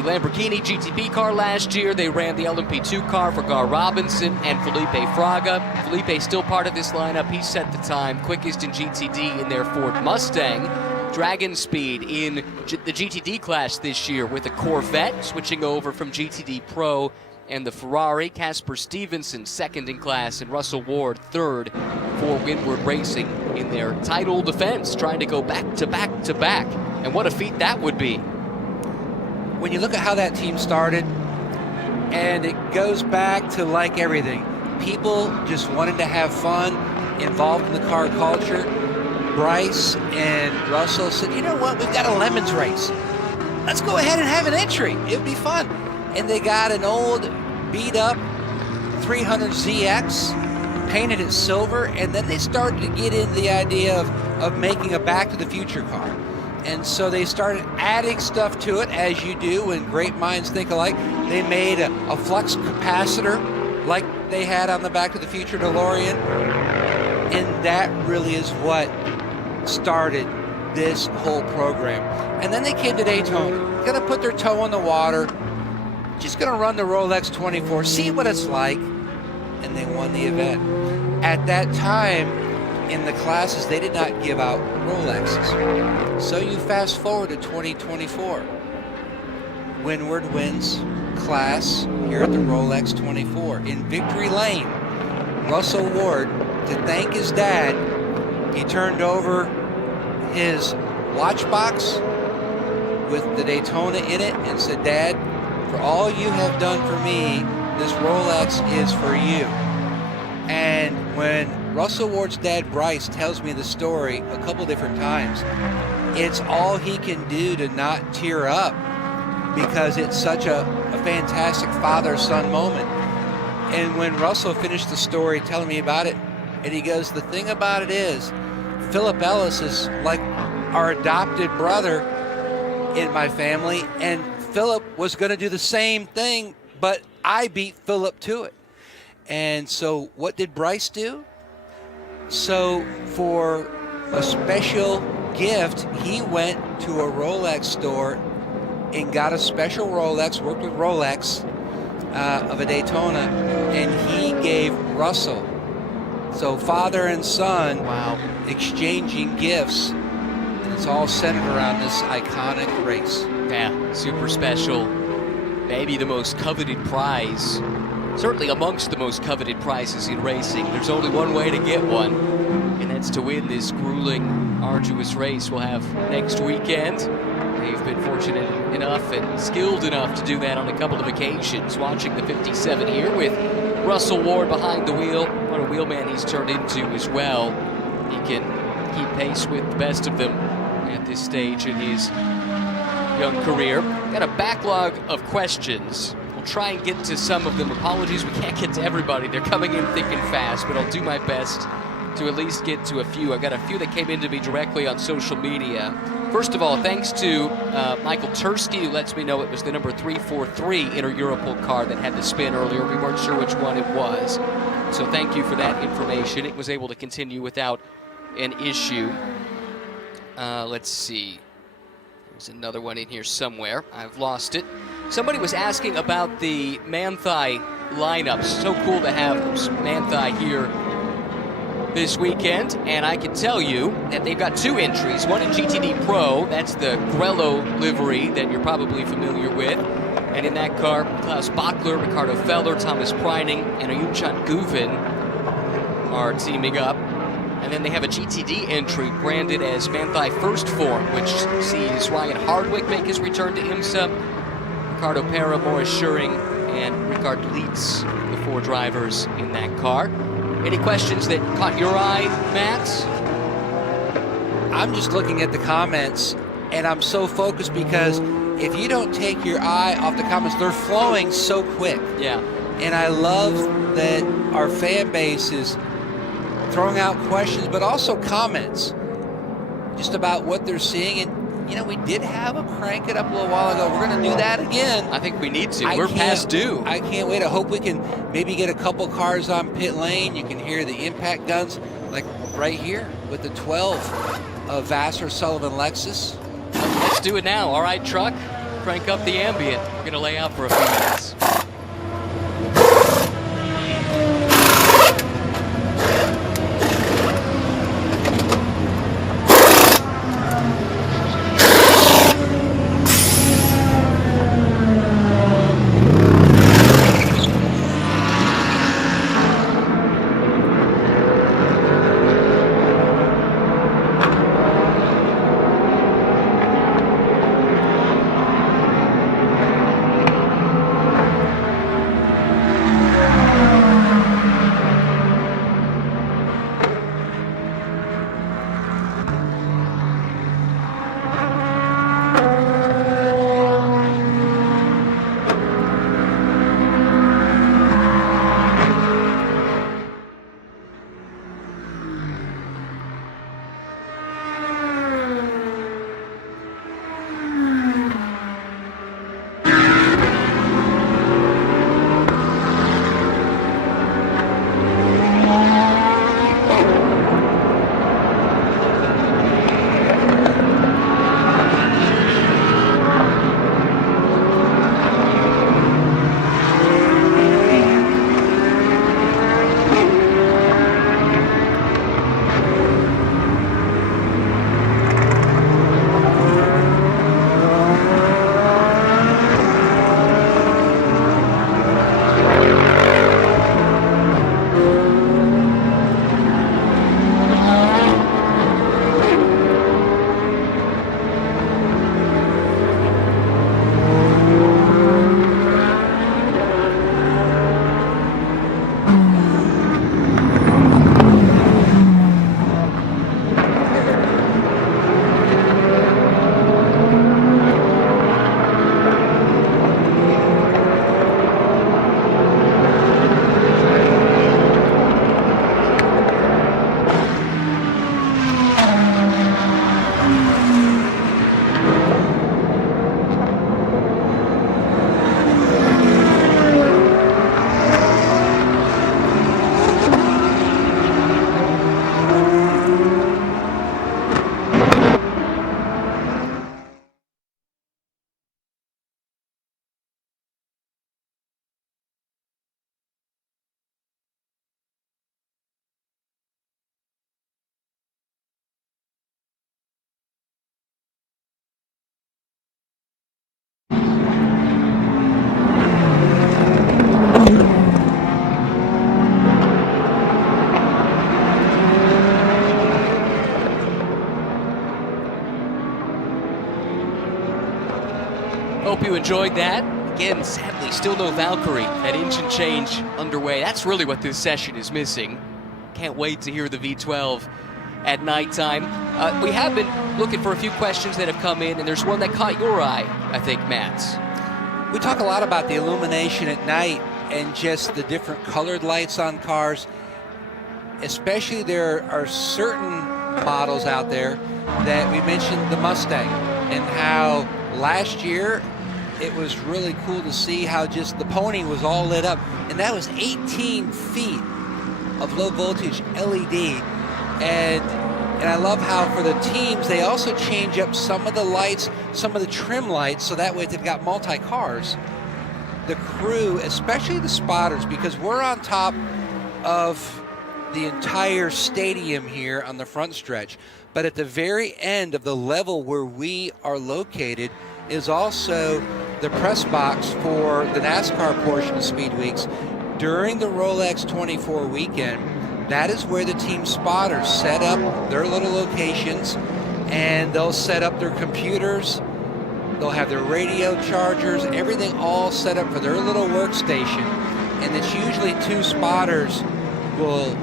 Lamborghini GTP car last year. They ran the LMP2 car for Gar Robinson and Felipe Fraga. Felipe's still part of this lineup. He set the time, quickest in GTD in their Ford Mustang. Dragon Speed in the GTD class this year with a Corvette, switching over from GTD Pro and the Ferrari. Casper Stevenson, second in class, and Russell Ward, third for Winward Racing in their title defense, trying to go back to back to back. And what a feat that would be. When you look at how that team started, and it goes back to like everything, people just wanted to have fun, involved in the car culture. Bryce and Russell said, you know what, we've got a Lemons race. Let's go ahead and have an entry. It would be fun. And they got an old beat up 300ZX, painted it silver, and then they started to get into the idea of making a Back to the Future car. And so they started adding stuff to it, as you do when great minds think alike. They made a flux capacitor like they had on the Back to the Future DeLorean. And that really is what started this whole program. And then they came to Daytona, gonna put their toe in the water, just gonna run the Rolex 24, see what it's like, and they won the event. At that time, in the classes, they did not give out Rolexes. So you fast forward to 2024. Winward wins class here at the Rolex 24. In Victory Lane, Russell Ward, to thank his dad, he turned over his watch box with the Daytona in it and said, Dad, for all you have done for me, this Rolex is for you. And when Russell Ward's dad, Bryce, tells me the story a couple different times, it's all he can do to not tear up because it's such a fantastic father-son moment. And when Russell finished the story telling me about it, and he goes, the thing about it is, Philip Ellis is like our adopted brother in my family, and Philip was going to do the same thing, but I beat Philip to it. And so what did Bryce do? So for a special gift, he went to a Rolex store and got a special Rolex, worked with Rolex of a Daytona, and he gave Russell. So father and son, wow, exchanging gifts, and it's all centered around this iconic race. Yeah, super special. Maybe the most coveted prize, certainly amongst the most coveted prizes in racing. There's only one way to get one, and that's to win this grueling, arduous race we'll have next weekend. They've been fortunate enough and skilled enough to do that on a couple of occasions. Watching the 57 here with Russell Ward behind the wheel. What a wheelman he's turned into as well. He can keep pace with the best of them at this stage in his young career. Got a backlog of questions. We'll try and get to some of them. Apologies, we can't get to everybody. They're coming in thick and fast, but I'll do my best to at least get to a few. I've got a few that came into me directly on social media. First of all, thanks to Michael Tursky, who lets me know it was the number 343 Inter Europol car that had the spin earlier. We weren't sure which one it was. So thank you for that information. It was able to continue without an issue. Let's see. There's another one in here somewhere. I've lost it. Somebody was asking about the Manthey lineups. So cool to have Manthey here this weekend, and I can tell you that they've got two entries. One in GTD Pro, that's the Grello livery that you're probably familiar with. And in that car, Klaus Bachler, Ricardo Feller, Thomas Preining, and Ayunchan Guven are teaming up. And then they have a GTD entry branded as Manthey First Form, which sees Ryan Hardwick make his return to IMSA, Ricardo Pera, Morris Schuring, and Ricard Leitz, the 4 drivers in that car. Any questions that caught your eye, Matt? I'm just looking at the comments, and I'm so focused because if you don't take your eye off the comments, they're flowing so quick. Yeah. And I love that our fan base is throwing out questions, but also comments just about what they're seeing. And, you know, we did have a crank it up a little while ago. We're going to do that again. I think we need to. We're past due. I can't wait. I hope we can maybe get a couple cars on pit lane. You can hear the impact guns, like right here with the 12 of Vassar Sullivan Lexus. Let's do it now. All right, truck, crank up the ambient. We're going to lay out for a few minutes. Hope you enjoyed that. Again, sadly, still no Valkyrie. That engine change underway. That's really what this session is missing. Can't wait to hear the V12 at nighttime. We have been looking for a few questions that have come in, and there's one that caught your eye, I think, Matt. We talk a lot about the illumination at night and just the different colored lights on cars. Especially there are certain models out there that we mentioned the Mustang and how last year it was really cool to see how just the pony was all lit up. And that was 18 feet of low voltage LED. And I love how for the teams, they also change up some of the lights, some of the trim lights, so that way they've got multi-cars. The crew, especially the spotters, because we're on top of the entire stadium here on the front stretch. But at the very end of the level where we are located is also the press box for the NASCAR portion of Speed Weeks. During the Rolex 24 weekend, that is where the team spotters set up their little locations, and they'll set up their computers. They'll have their radio chargers, everything all set up for their little workstation. And it's usually 2 spotters will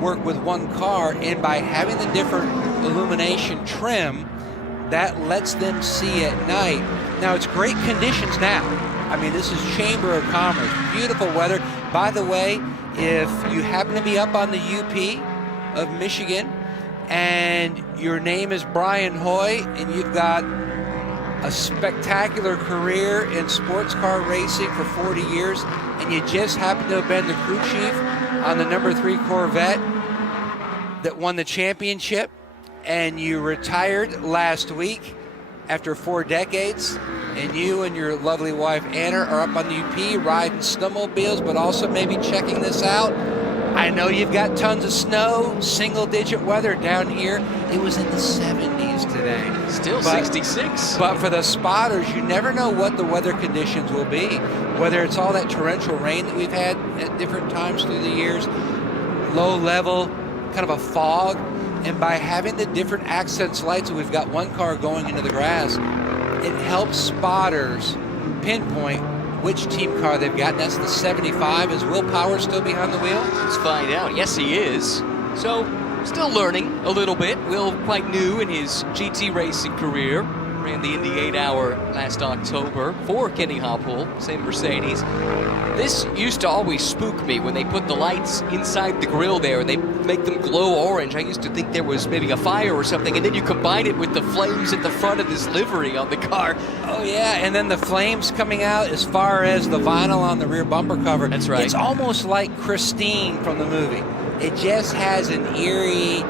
work with 1 car, and by having the different illumination trim, that lets them see at night. Now, it's great conditions now. I mean, this is Chamber of Commerce, beautiful weather. By the way, if you happen to be up on the UP of Michigan and your name is Brian Hoy and you've got a spectacular career in sports car racing for 40 years, and you just happen to have been the crew chief on the number 3 Corvette that won the championship, and you retired last week after 4 decades, and you and your lovely wife Anna are up on the UP riding snowmobiles, but also maybe checking this out. I know you've got tons of snow, single-digit weather down here. It was in the 70s today. Still 66. But for the spotters, you never know what the weather conditions will be, whether it's all that torrential rain that we've had at different times through the years, low level, kind of a fog. And by having the different accents lights, we've got 1 car going into the grass, it helps spotters pinpoint which team car they've got. And that's the 75. Is Will Power still behind the wheel? Let's find out. Yes, he is. So, still learning a little bit. Will, quite new in his GT racing career. Ran the Indy 8-hour last October for Kenny Hopple, same Mercedes. This used to always spook me when they put the lights inside the grill there and they make them glow orange. I used to think there was maybe a fire or something, and then you combine it with the flames at the front of this livery on the car. Oh yeah, and then the flames coming out as far as the vinyl on the rear bumper cover. That's right. It's almost like Christine from the movie. It just has an eerie,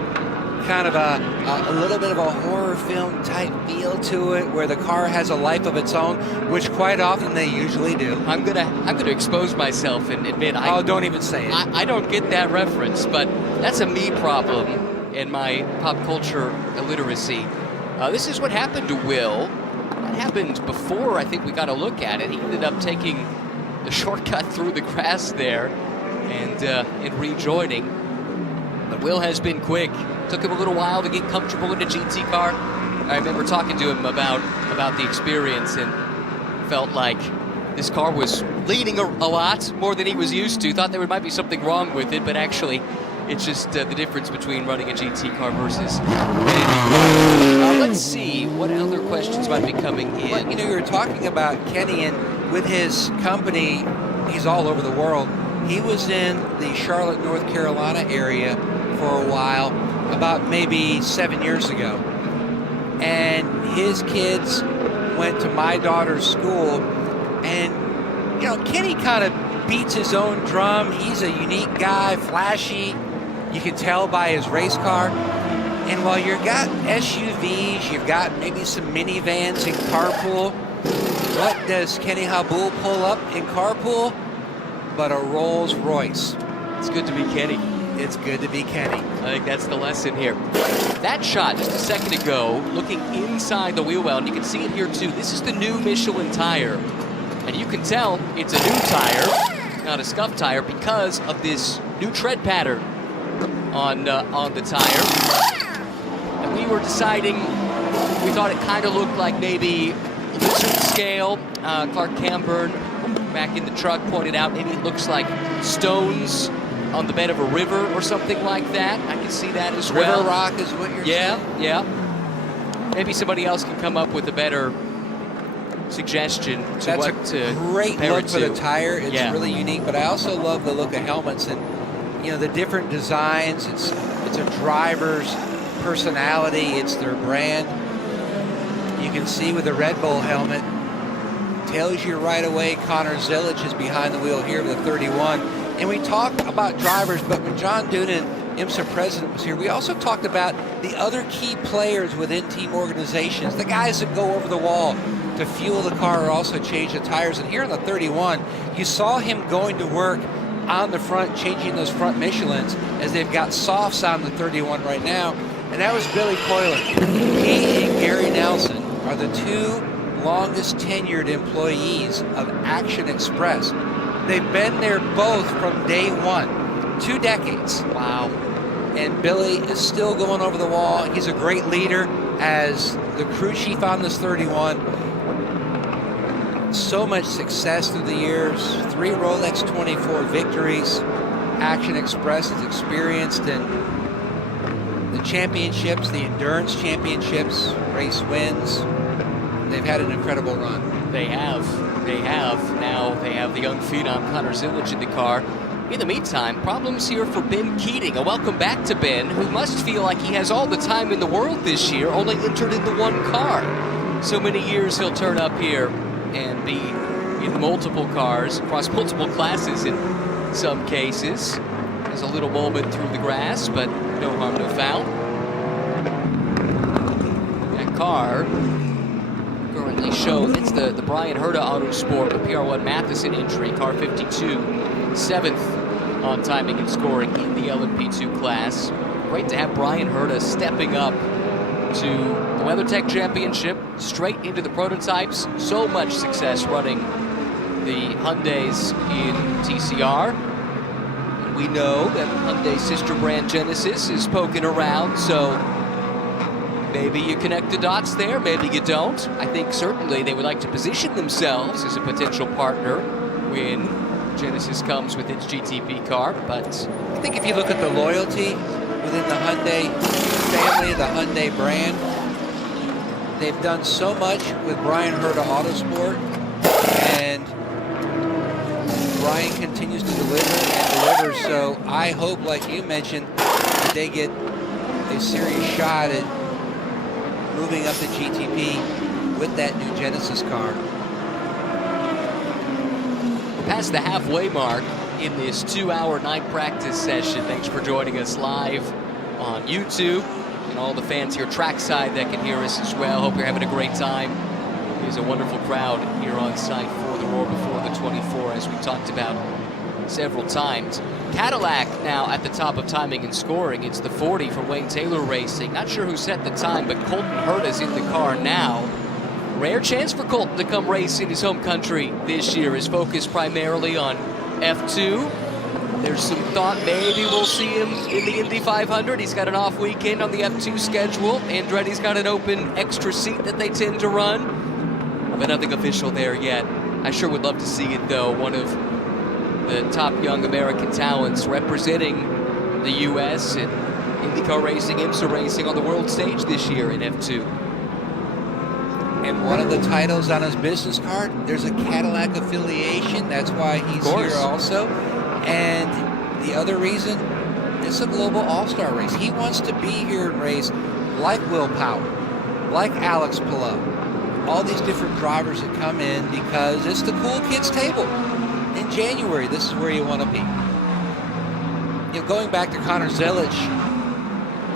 kind of a little bit of a horror film type feel to it, where the car has a life of its own, which quite often they usually do. I'm gonna expose myself and admit don't even say it. I don't get that reference, but that's a me problem in my pop culture illiteracy. This is what happened to Will. That happened before I think we got a look at it. He ended up taking the shortcut through the grass there and rejoining. But Will has been quick. Took him a little while to get comfortable in a GT car. I remember talking to him about the experience, and felt like this car was leaning a lot more than he was used to. Thought there might be something wrong with it, but actually it's just the difference between running a GT car versus let's see what other questions might be coming in. Well, you were talking about Kenny, and with his company, he's all over the world. He was in the Charlotte, North Carolina area for a while, about maybe 7 years ago. And his kids went to my daughter's school, and, Kenny kind of beats his own drum. He's a unique guy, flashy. You can tell by his race car. And while you've got SUVs, you've got maybe some minivans in carpool, what does Kenny Habul pull up in carpool? But a Rolls Royce. It's good to be Kenny. It's good to be Kenny. I think that's the lesson here. That shot just a second ago, looking inside the wheel well, and you can see it here too. This is the new Michelin tire. And you can tell it's a new tire, not a scuffed tire, because of this new tread pattern on the tire. And we were deciding, we thought it kind of looked like maybe lizard scale. Clark Camburn back in the truck pointed out maybe it looks like stones on the bed of a river or something like that. I can see that as well. River rock is what you're saying? Yeah. Maybe somebody else can come up with a better suggestion to That's what to a great compare look it for to. the tire. It's really unique, but I also love the look of helmets and the different designs. It's a driver's personality. It's their brand. You can see with the Red Bull helmet, tells you right away Connor Zilic is behind the wheel here with the 31. And we talk about drivers, but when John Dunan, IMSA President, was here, we also talked about the other key players within team organizations, the guys that go over the wall to fuel the car or also change the tires. And here in the 31, you saw him going to work on the front, changing those front Michelins, as they've got softs on the 31 right now. And that was Billy Coylan. He and Gary Nelson are the 2 longest tenured employees of Action Express. They've been there both from day one. 2 decades. Wow. And Billy is still going over the wall. He's a great leader as the crew chief on this 31. So much success through the years. 3 Rolex 24 victories. Action Express is experienced in the championships, the endurance championships, race wins. They've had an incredible run. They have. Now they have the young phenom Connor Zillage in the car. In the meantime, problems here for Ben Keating. A welcome back to Ben, who must feel like he has all the time in the world this year, only entered into 1 car. So many years he'll turn up here and be in multiple cars, across multiple classes in some cases. There's a little moment through the grass, but no harm, no foul. That car currently shows it's the Brian Herta Autosport, the PR1 Matheson entry, car 52, 7th on timing and scoring in the LMP2 class. Great to have Brian Herta stepping up to the WeatherTech Championship, straight into the prototypes. So much success running the Hyundais in TCR. And we know that Hyundai's sister brand Genesis is poking around, so maybe you connect the dots there, maybe you don't. I think certainly they would like to position themselves as a potential partner when Genesis comes with its GTP car, but I think if you look at the loyalty within the Hyundai family, the Hyundai brand, they've done so much with Brian Herta Autosport, and Brian continues to deliver and deliver. So I hope, like you mentioned, that they get a serious shot at moving up the GTP with that new Genesis car. We're past the halfway mark in this 2-hour night practice session. Thanks for joining us live on YouTube, and all the fans here trackside that can hear us as well. Hope you're having a great time. There's a wonderful crowd here on site for the Roar before the 24, as we talked about several times. Cadillac now at the top of timing and scoring. It's the 40 from Wayne Taylor Racing. Not sure who set the time, but Colton Herta's in the car now. Rare chance for Colton to come race in his home country this year. His focus primarily on F2. There's some thought maybe we'll see him in the Indy 500. He's got an off weekend on the F2 schedule. Andretti's got an open extra seat that they tend to run, but nothing official there yet. I sure would love to see it, though. One of the top young American talents representing the U.S. in IndyCar racing, IMSA racing on the world stage this year in F2. And one of the titles on his business card, there's a Cadillac affiliation. That's why he's here also. And the other reason, it's a global all-star race. He wants to be here and race like Will Power, like Alex Palou, all these different drivers that come in because it's the cool kids table. In January, this is where you want to be. You know, going back to Connor Zillage,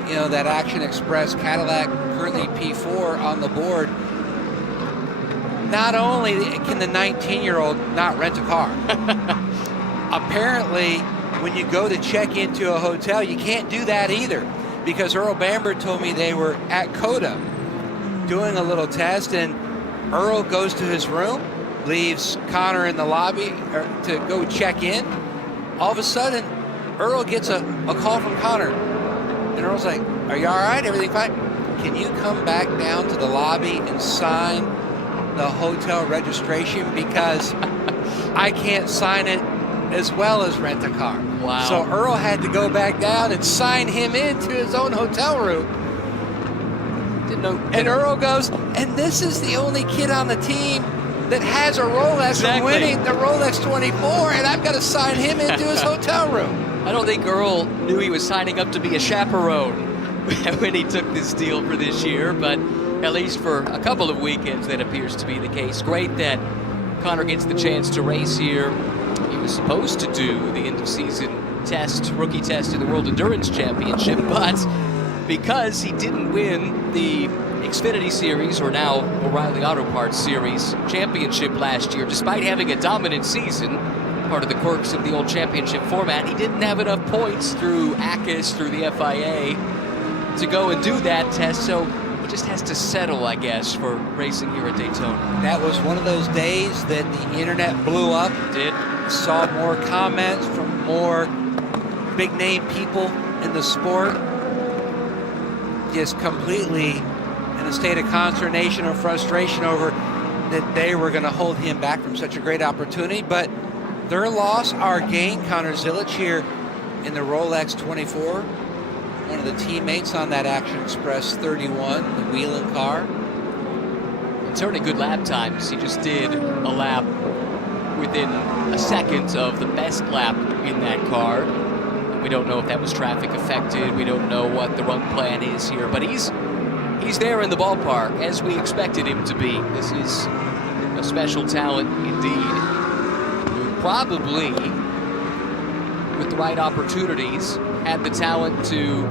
you know, that Action Express Cadillac, currently P4 on the board. Not only can the 19-year-old not rent a car, apparently when you go to check into a hotel, you can't do that either, because Earl Bamber told me they were at COTA doing a little test, and Earl goes to his room, leaves Connor in the lobby to go check in. All of a sudden, Earl gets a call from Connor, and Earl's like, "Are you all right? Everything fine? Can you come back down to the lobby and sign the hotel registration, because I can't sign it as well as rent a car." Wow. So Earl had to go back down and sign him into his own hotel room. Didn't know. And Earl goes, and this is the only kid on the team that has a Rolex from winning the Rolex 24, and I've got to sign him into his hotel room. I don't think Earl knew he was signing up to be a chaperone when he took this deal for this year, but at least for a couple of weekends that appears to be the case. Great that Connor gets the chance to race here. He was supposed to do the end of season test, rookie test in the World Endurance Championship, but because he didn't win the Xfinity Series, or now O'Reilly Auto Parts Series championship last year, despite having a dominant season, part of the quirks of the old championship format, he didn't have enough points through ACUS, through the FIA, to go and do that test, so he just has to settle, I guess, for racing here at Daytona. That was one of those days that the internet blew up. It did. Saw more comments from more big name people in the sport just completely in a state of consternation or frustration over that they were going to hold him back from such a great opportunity. But their loss, our gain, Connor Zilic here in the Rolex 24, one of the teammates on that Action Express 31, the Wheeling car. And certainly good lap times. He just did a lap within a second of the best lap in that car. We don't know if that was traffic affected. We don't know what the run plan is here, but he's there in the ballpark as we expected him to be. This is a special talent indeed, who probably, with the right opportunities, had the talent to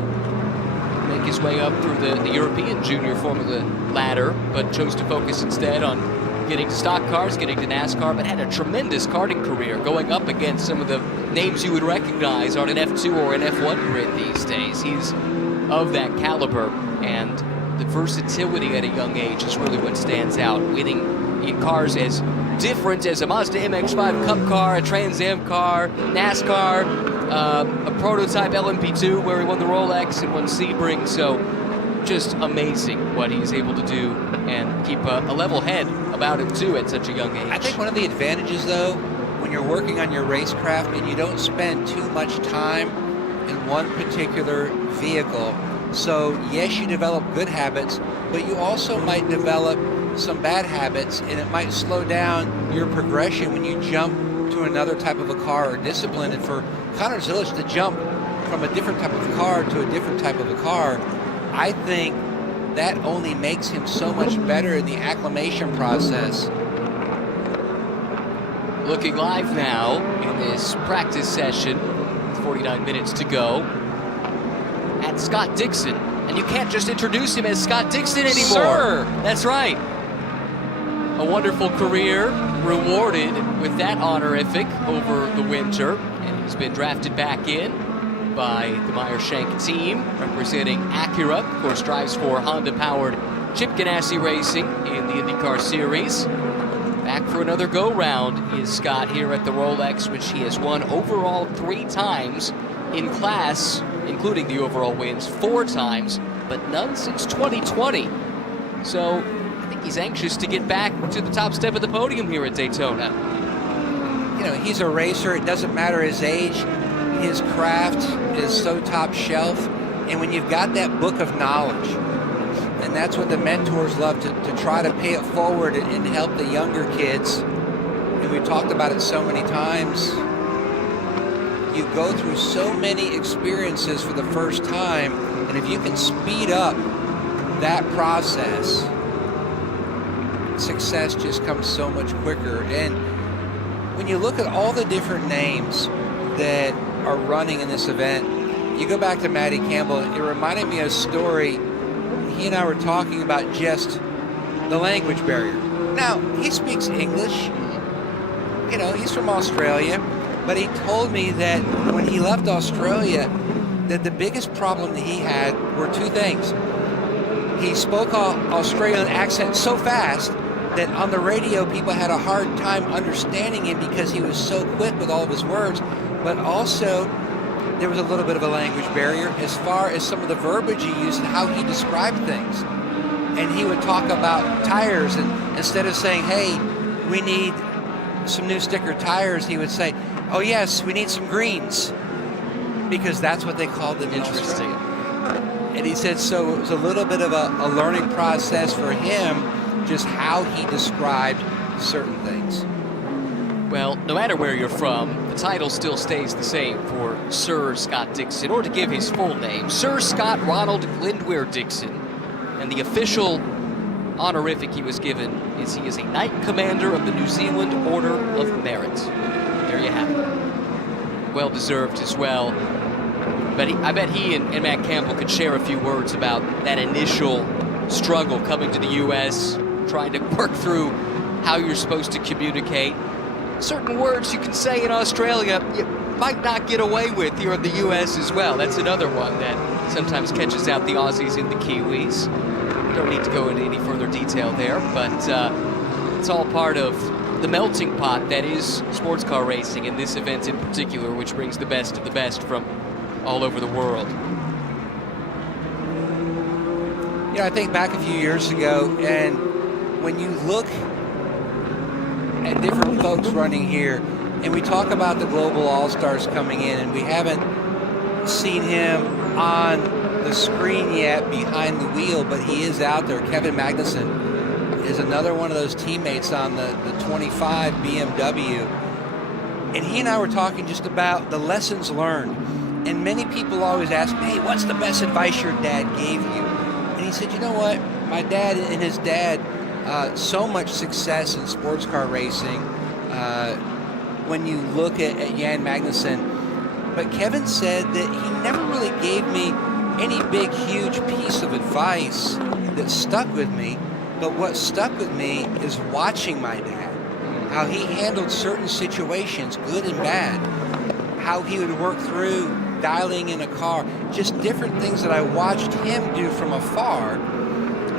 make his way up through the European Junior Formula ladder, but chose to focus instead on getting to stock cars, getting to NASCAR, but had a tremendous karting career, going up against some of the names you would recognize on an F2 or an F1 grid these days. He's of that caliber, and the versatility at a young age is really what stands out, winning in cars as different as a Mazda MX-5 Cup car, a Trans Am car, NASCAR, a prototype LMP2 where he won the Rolex and won Sebring. So just amazing what he's able to do and keep a level head about it too at such a young age. I think one of the advantages though, when you're working on your racecraft and you don't spend too much time in one particular vehicle, so yes, you develop good habits, but you also might develop some bad habits, and it might slow down your progression when you jump to another type of a car or discipline. And for Connor Zilic to jump from a different type of car to a different type of a car, I think that only makes him so much better in the acclimation process. Looking live now in this practice session, 49 minutes to go, at Scott Dixon. And you can't just introduce him as Scott Dixon anymore. Sir. That's right. A wonderful career rewarded with that honorific over the winter. And he's been drafted back in by the Meyer-Shank team, representing Acura. Of course, drives for Honda-powered Chip Ganassi Racing in the IndyCar Series. Back for another go-round is Scott here at the Rolex, which he has won overall 3 times in class, including the overall wins 4 times, but none since 2020. So I think he's anxious to get back to the top step of the podium here at Daytona. You know, he's a racer. It doesn't matter his age. His craft is so top shelf. And when you've got that book of knowledge, and that's what the mentors love to try to pay it forward and help the younger kids. And we've talked about it so many times. You go through so many experiences for the first time, and if you can speed up that process, success just comes so much quicker. And when you look at all the different names that are running in this event, you go back to Matty Campbell, it reminded me of a story. He and I were talking about just the language barrier. Now, he speaks English. You know, he's from Australia. But he told me that when he left Australia, that the biggest problem that he had were 2 things. He spoke an Australian accent so fast that on the radio people had a hard time understanding him because he was so quick with all of his words. But also, there was a little bit of a language barrier as far as some of the verbiage he used and how he described things. And he would talk about tires, and instead of saying, hey, we need some new sticker tires, he would say, oh yes, we need some greens, because that's what they called them. Interesting. And he said, so it was a little bit of a learning process for him, just how he described certain things. Well, no matter where you're from, the title still stays the same for Sir Scott Dixon, or to give his full name, Sir Scott Ronald Glendware Dixon. And the official honorific he was given is he is a Knight Commander of the New Zealand Order of Merit. There you have it. Well deserved as well. But I bet he and Matt Campbell could share a few words about that initial struggle coming to the U.S., trying to work through how you're supposed to communicate. Certain words you can say in Australia you might not get away with here in the U.S. as well. That's another one that sometimes catches out the Aussies and the Kiwis. Don't need to go into any further detail there, but it's all part of the melting pot that is sports car racing, in this event in particular, which brings the best of the best from all over the world. You know, I think back a few years ago, and when you look at different folks running here, and we talk about the global all-stars coming in, and we haven't seen him on the screen yet behind the wheel, but he is out there. Kevin Magnussen is another one of those teammates on the 25 BMW. And he and I were talking just about the lessons learned. And many people always ask me, hey, what's the best advice your dad gave you? And he said, you know what? My dad and his dad, so much success in sports car racing when you look at Jan Magnussen. But Kevin said that he never really gave me any big, huge piece of advice that stuck with me. But what stuck with me is watching my dad, how he handled certain situations, good and bad, how he would work through dialing in a car, just different things that I watched him do from afar,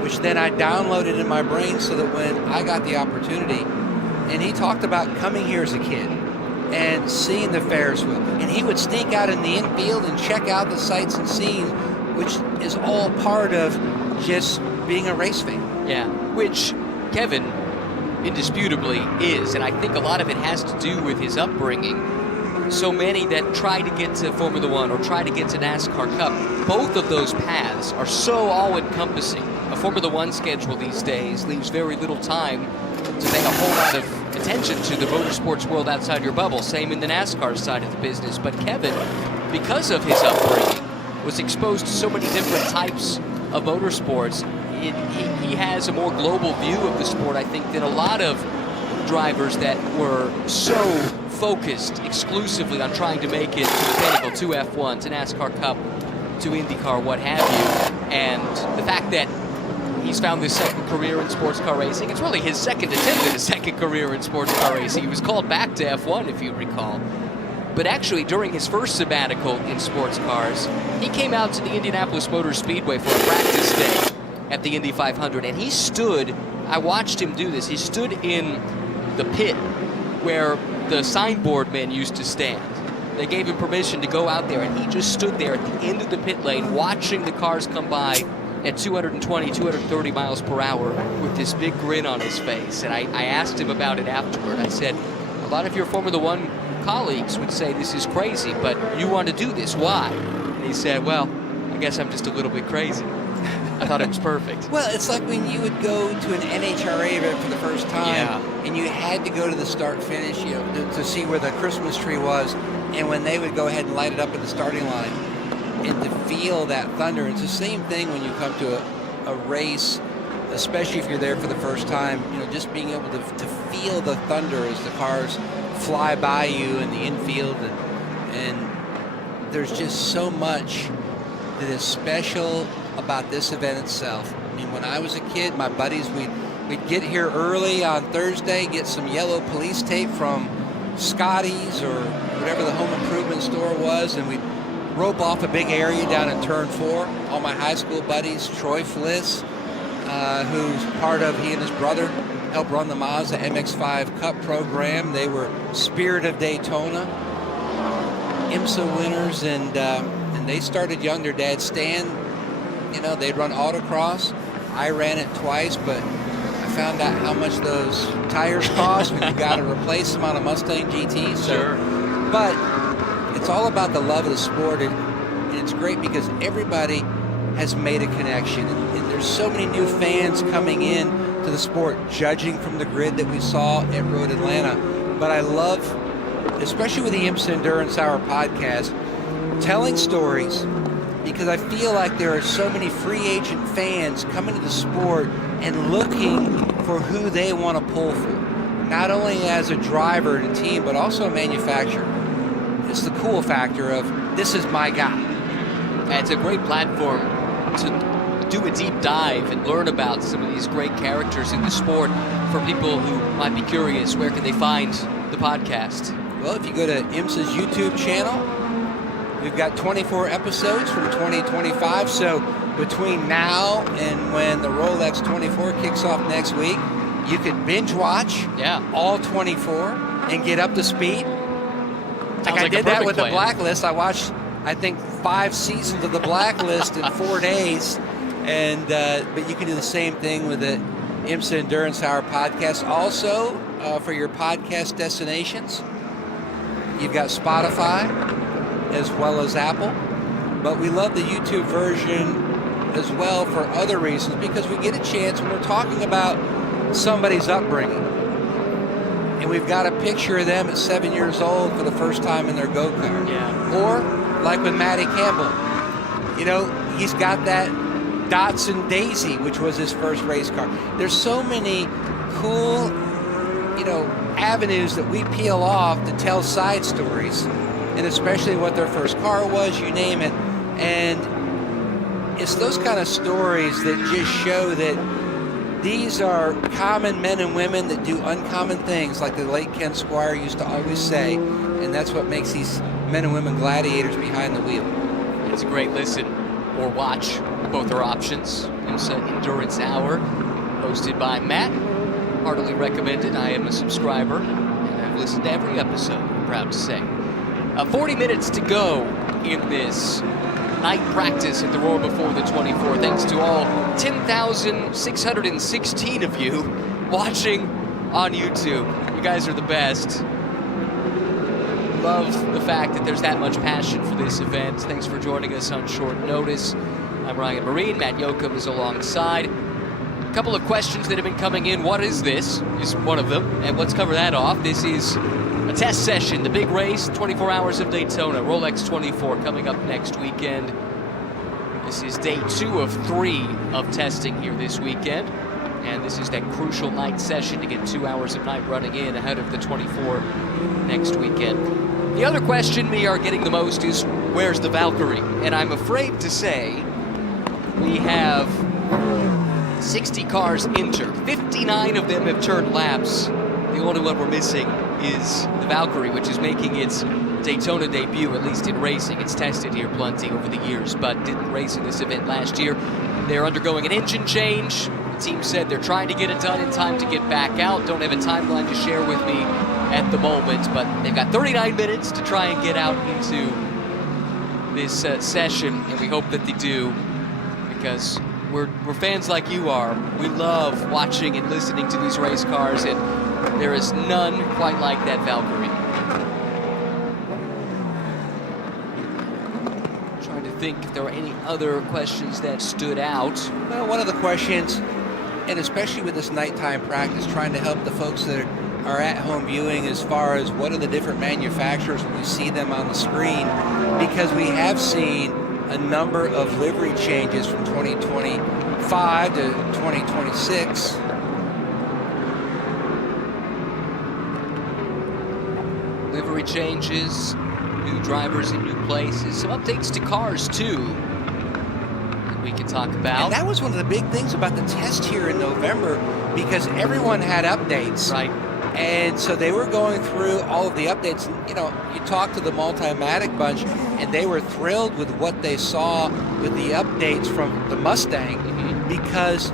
which then I downloaded in my brain so that when I got the opportunity, and he talked about coming here as a kid and seeing the Ferris wheel, and he would sneak out in the infield and check out the sights and scenes, which is all part of just being a race fan. Yeah, which Kevin indisputably is, and I think a lot of it has to do with his upbringing. So many that try to get to Formula One or try to get to NASCAR Cup, both of those paths are so all-encompassing. A Formula One schedule these days leaves very little time to pay a whole lot of attention to the motorsports world outside your bubble. Same in the NASCAR side of the business. But Kevin, because of his upbringing, was exposed to so many different types of motorsports. He has a more global view of the sport, I think, than a lot of drivers that were so focused exclusively on trying to make it to the pinnacle, to F1, to NASCAR Cup, to IndyCar, what have you. And the fact that he's found this second career in sports car racing, it's really his second attempt at a second career in sports car racing. He was called back to F1, if you recall. But actually, during his first sabbatical in sports cars, he came out to the Indianapolis Motor Speedway for a practice day at the Indy 500, and he stood, I watched him do this, he stood in the pit where the signboard men used to stand. They gave him permission to go out there, and he just stood there at the end of the pit lane watching the cars come by at 220, 230 miles per hour with this big grin on his face. And I asked him about it afterward. I said, a lot of your Formula One colleagues would say this is crazy, but you want to do this, why? And he said, well, I guess I'm just a little bit crazy. I thought it was perfect. Well, it's like when you would go to an NHRA event for the first time, and you had to go to the start-finish, you know, to see where the Christmas tree was, and when they would go ahead and light it up at the starting line, and to feel that thunder. It's the same thing when you come to a race, especially if you're there for the first time. You know, just being able to feel the thunder as the cars fly by you in the infield, and there's just so much that is special about this event itself. I mean, when I was a kid, my buddies, we'd get here early on Thursday, get some yellow police tape from Scotty's or whatever the home improvement store was, and we'd rope off a big area down in Turn 4. All my high school buddies, Troy Fliss, who's part of, he and his brother helped run the Mazda MX-5 Cup program. They were Spirit of Daytona, IMSA winners, and they started young. Their dad, Stan, you know, they'd run autocross. I ran it twice, but I found out how much those tires cost when you got to replace them on a Mustang GT. So, sure. But it's all about the love of the sport, and it's great because everybody has made a connection. And there's so many new fans coming in to the sport, judging from the grid that we saw at Road Atlanta. But I love, especially with the IMSA Endurance Hour podcast, telling stories, because I feel like there are so many free agent fans coming to the sport and looking for who they want to pull for, not only as a driver and a team, but also a manufacturer. It's the cool factor of, this is my guy. And it's a great platform to do a deep dive and learn about some of these great characters in the sport. For people who might be curious, where can they find the podcast? Well, if you go to IMSA's YouTube channel, we've got 24 episodes from 2025, so between now and when the Rolex 24 kicks off next week, you could binge watch all 24 and get up to speed. Like I did that with the Blacklist. I watched, I think, 5 seasons of The Blacklist in 4 days. And but you can do the same thing with the IMSA Endurance Hour podcast. Also, for your podcast destinations, you've got Spotify as well as Apple. But we love the YouTube version as well for other reasons, because we get a chance when we're talking about somebody's upbringing. And we've got a picture of them at 7 years old for the first time in their go-kart. Yeah. Or, like with Matty Campbell, you know, he's got that Datsun Daisy, which was his first race car. There's so many cool, you know, avenues that we peel off to tell side stories, and especially what their first car was, you name it. And it's those kind of stories that just show that these are common men and women that do uncommon things, like the late Ken Squire used to always say, and that's what makes these men and women gladiators behind the wheel. It's a great listen or watch. Both are options. IMSA Endurance Hour, hosted by Matt. Heartily recommended. I am a subscriber, and I've listened to every episode, I'm proud to say. 40 minutes to go in this night practice at the Roar before the 24. Thanks to all 10,616 of you watching on YouTube. You guys are the best. Love the fact that there's that much passion for this event. Thanks for joining us on short notice. I'm Ryan Marine. Matt Yoakum is alongside. A couple of questions that have been coming in. What is this? Is one of them. And let's cover that off. This is a test session, the big race, 24 hours of Daytona, Rolex 24 coming up next weekend. This is day 2 of 3 of testing here this weekend. And this is that crucial night session to get 2 hours of night running in ahead of the 24 next weekend. The other question we are getting the most is, where's the Valkyrie? And I'm afraid to say we have 60 cars entered. 59 of them have turned laps. The only one we're missing is the Valkyrie, which is making its Daytona debut, at least in racing. It's tested here plenty over the years, but didn't race in this event last year. They're undergoing an engine change. The team said they're trying to get it done in time to get back out. Don't have a timeline to share with me at the moment, but they've got 39 minutes to try and get out into this session, and we hope that they do, because we're fans like you are. We love watching and listening to these race cars, and there is none quite like that Valkyrie. Trying to think if there were any other questions that stood out. Well, one of the questions, and especially with this nighttime practice, trying to help the folks that are at home viewing as far as what are the different manufacturers when we see them on the screen, because we have seen a number of livery changes from 2025 to 2026. Livery changes, new drivers in new places, some updates to cars too that we can talk about. And that was one of the big things about the test here in November, because everyone had updates. Right. And so they were going through all of the updates. And, you know, you talk to the Multimatic bunch, and they were thrilled with what they saw with the updates from the Mustang, because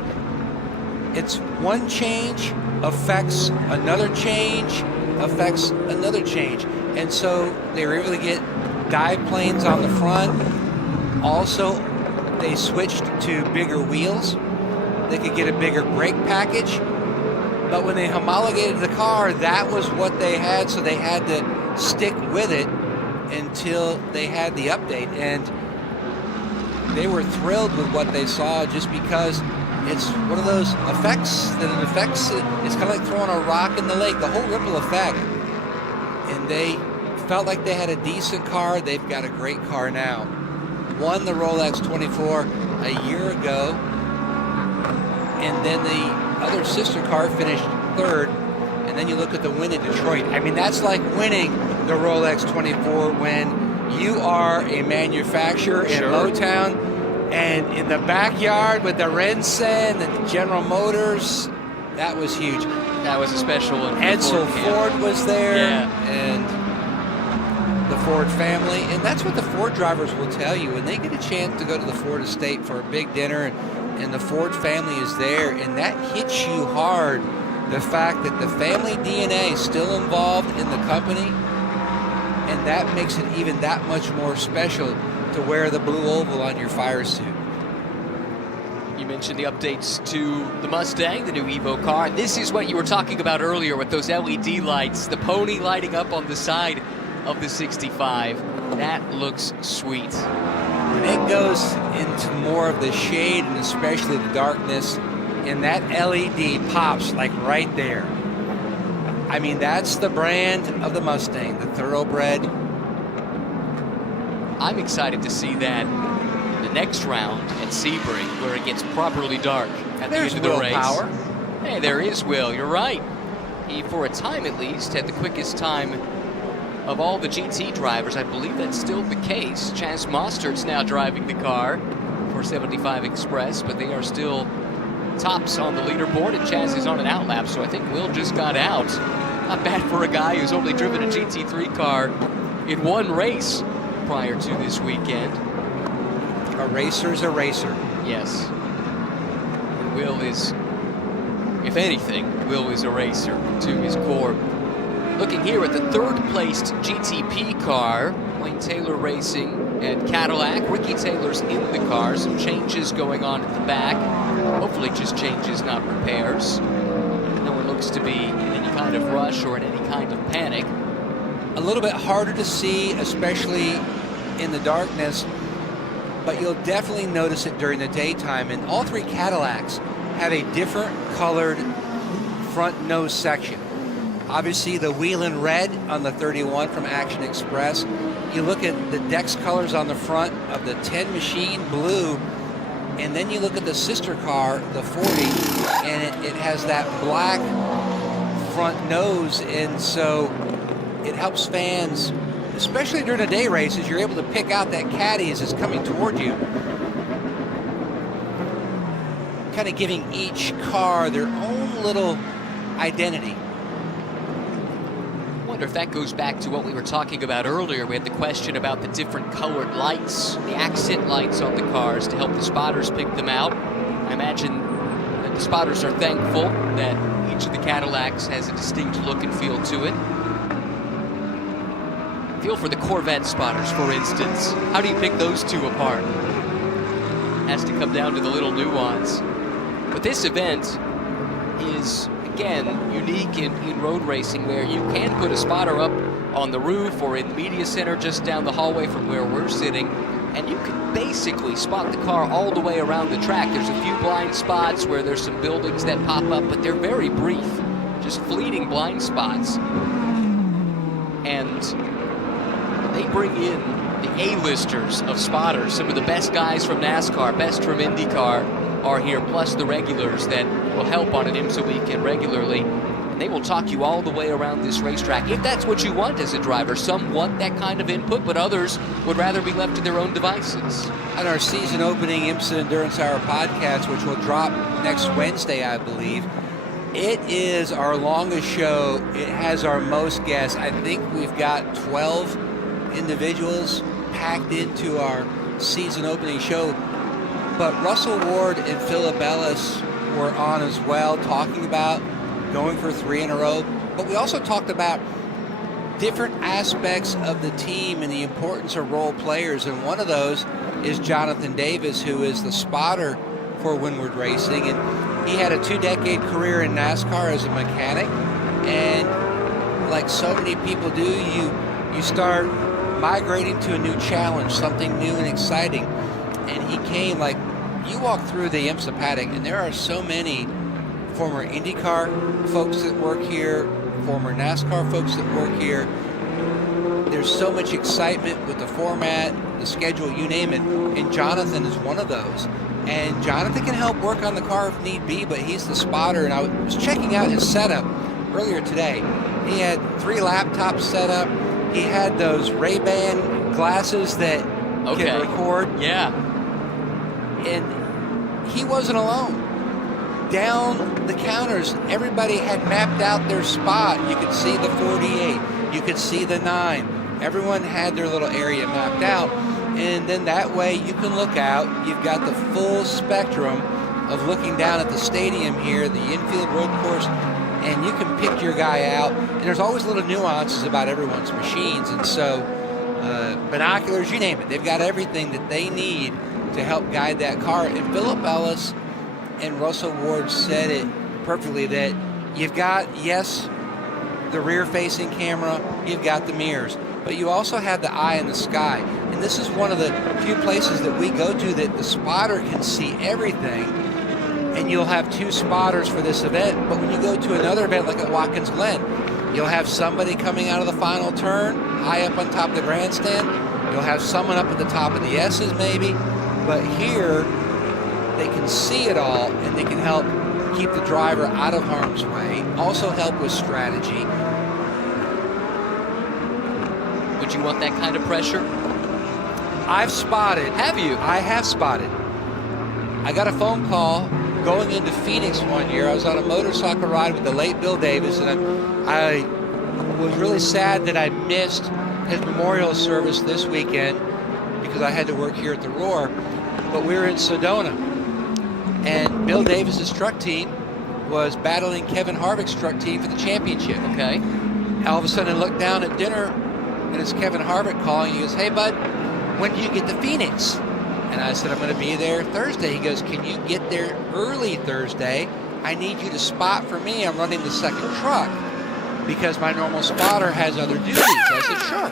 it's one change affects another change, affects another change. And so they were able to get dive planes on the front. Also, they switched to bigger wheels. They could get a bigger brake package. But when they homologated the car, that was what they had, so they had to stick with it until they had the update. And they were thrilled with what they saw, just because it's one of those effects that it affects. It's kind of like throwing a rock in the lake, the whole ripple effect. And they felt like they had a decent car. They've got a great car now. Won the Rolex 24 a year ago, and then the other sister car finished 3rd, and then you look at the win in Detroit. I mean, that's like winning the Rolex 24 when you are a manufacturer in Motown, and in the backyard with the Rensen and the General Motors. That was huge. That was a special one. Edsel Ford was there, and the Ford family. And that's what the Ford drivers will tell you. When they get a chance to go to the Ford estate for a big dinner, and the Ford family is there, and that hits you hard, the fact that the family DNA is still involved in the company, and that makes it even that much more special to to wear the blue oval on your fire suit. You mentioned the updates to the Mustang, the new Evo car, and this is what you were talking about earlier with those LED lights, the pony lighting up on the side of the 65. That looks sweet. When it goes into more of the shade and especially the darkness, and that LED pops like right there. I mean, that's the brand of the Mustang, the thoroughbred. I'm excited to see that the next round at Sebring, where it gets properly dark at the end of the race. Power. Hey, there is Will. You're right. He, for a time at least, had the quickest time of all the GT drivers. I believe that's still the case. Chaz Mostert's now driving the car for 75 Express, but they are still tops on the leaderboard, and Chaz is on an outlap, so I think Will just got out. Not bad for a guy who's only driven a GT3 car in one race prior to this weekend. A racer's a racer. Yes. And Will is, if anything, Will is a racer to his core. Looking here at the third-placed GTP car, Wayne Taylor Racing and Cadillac. Ricky Taylor's in the car. Some changes going on at the back. Hopefully just changes, not repairs. No one looks to be in any kind of rush or in any kind of panic. A little bit harder to see, especially in the darkness, but you'll definitely notice it during the daytime. And all three Cadillacs have a different colored front nose section. Obviously the Wheelin' red on the 31 from Action Express. You look at the Dex colors on the front of the 10 Machine, blue, and then you look at the sister car, the 40, and it has that black front nose, and so it helps fans, especially during the day races. You're able to pick out that caddy as it's coming toward you, kind of giving each car their own little identity. I wonder if that goes back to what we were talking about earlier. We had the question about the different colored lights, the accent lights on the cars to help the spotters pick them out. I imagine that the spotters are thankful that each of the Cadillacs has a distinct look and feel to it. Feel for the Corvette spotters, for instance. How do you pick those two apart? Has to come down to the little nuance. But this event is, again, unique in road racing, where you can put a spotter up on the roof or in the media center just down the hallway from where we're sitting, and you can basically spot the car all the way around the track. There's a few blind spots where there's some buildings that pop up, but they're very brief, just fleeting blind spots. And they bring in the A-listers of spotters. Some of the best guys from NASCAR, best from IndyCar are here, plus the regulars that will help on an IMSA weekend regularly. And they will talk you all the way around this racetrack, if that's what you want as a driver. Some want that kind of input, but others would rather be left to their own devices. On our season opening IMSA Endurance Hour podcast, which will drop next Wednesday, I believe, it is our longest show. It has our most guests. I think we've got 12 individuals packed into our season opening show. But Russell Ward and Philip Ellis were on as well, talking about going for 3 in a row. But we also talked about different aspects of the team and the importance of role players. And one of those is Jonathan Davis, who is the spotter for Winward Racing. And he had a 2-decade career in NASCAR as a mechanic. And like so many people do, you start migrating to a new challenge, something new and exciting. And he came, like, you walk through the IMSA paddock, and there are so many former IndyCar folks that work here, former NASCAR folks that work here. There's so much excitement with the format, the schedule, you name it, and Jonathan is one of those. And Jonathan can help work on the car if need be, but he's the spotter. And I was checking out his setup earlier today. He had 3 laptops set up. He had those Ray-Ban glasses that can record. Yeah. And he wasn't alone. Down the counters, everybody had mapped out their spot. You could see the 48. You could see the 9. Everyone had their little area mapped out. And then that way you can look out. You've got the full spectrum of looking down at the stadium here, the infield road course, and you can pick your guy out. And there's always little nuances about everyone's machines. And so binoculars, you name it. They've got everything that they need to help guide that car. And Philip Ellis and Russell Ward said it perfectly, that you've got, yes, the rear-facing camera, you've got the mirrors, but you also have the eye in the sky. And this is one of the few places that we go to that the spotter can see everything. And you'll have 2 spotters for this event, but when you go to another event like at Watkins Glen, you'll have somebody coming out of the final turn, high up on top of the grandstand. You'll have someone up at the top of the S's maybe, but here they can see it all and they can help keep the driver out of harm's way, also help with strategy. Would you want that kind of pressure? I've spotted. Have you? I have spotted. I got a phone call going into Phoenix one year. I was on a motorcycle ride with the late Bill Davis, and I was really sad that I missed his memorial service this weekend because I had to work here at the Roar. But we were in Sedona, and Bill Davis's truck team was battling Kevin Harvick's truck team for the championship. Okay. All of a sudden I looked down at dinner, and it's Kevin Harvick calling. He goes, "Hey, bud, when do you get to Phoenix?" And I said, "I'm going to be there Thursday." He goes, "Can you get there early Thursday? I need you to spot for me. I'm running the second truck because my normal spotter has other duties." I said, "Sure."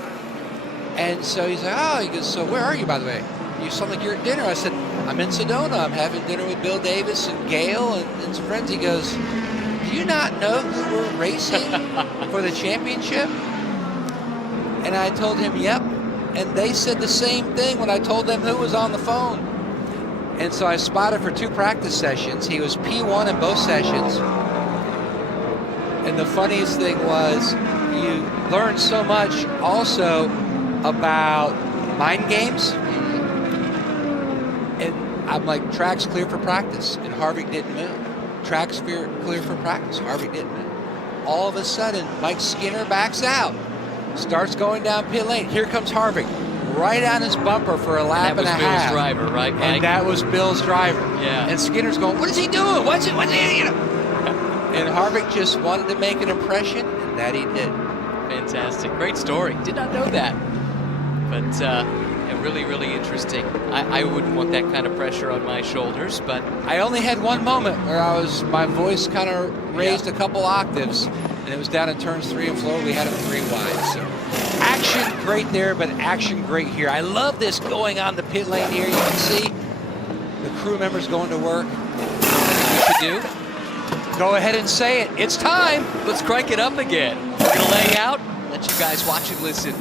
And so he's like, "Oh," he goes, "So where are you, by the way? You sound like you're at dinner." I said, "I'm in Sedona. I'm having dinner with Bill Davis and Gail and some friends." He goes, "Do you not know who we're racing for the championship?" And I told him, "Yep." And they said the same thing when I told them who was on the phone. And so I spotted for 2 practice sessions. He was P1 in both sessions. And the funniest thing was, you learn so much also about mind games. And I'm like, track's clear for practice, and Harvick didn't move. Track's clear for practice, Harvick didn't move. All of a sudden, Mike Skinner backs out. Starts going down pit lane. Here comes Harvick, right on his bumper for a lap and a half. That was Bill's driver, right, Mike? And that was Bill's driver. Yeah. And Skinner's going, "What is he doing? What's he, you know?" And Harvick just wanted to make an impression, and that he did. Fantastic. Great story. Did not know that. But really, really interesting. I wouldn't want that kind of pressure on my shoulders, but I only had one moment where my voice kind of raised a couple octaves, and it was down in turns 3 and 4. We had them 3 wide. So action great there, but action great here. I love this going on the pit lane here. You can see the crew members going to work. What you do? Go ahead and say it. It's time. Let's crank it up again. We're going to lay out, let you guys watch and listen.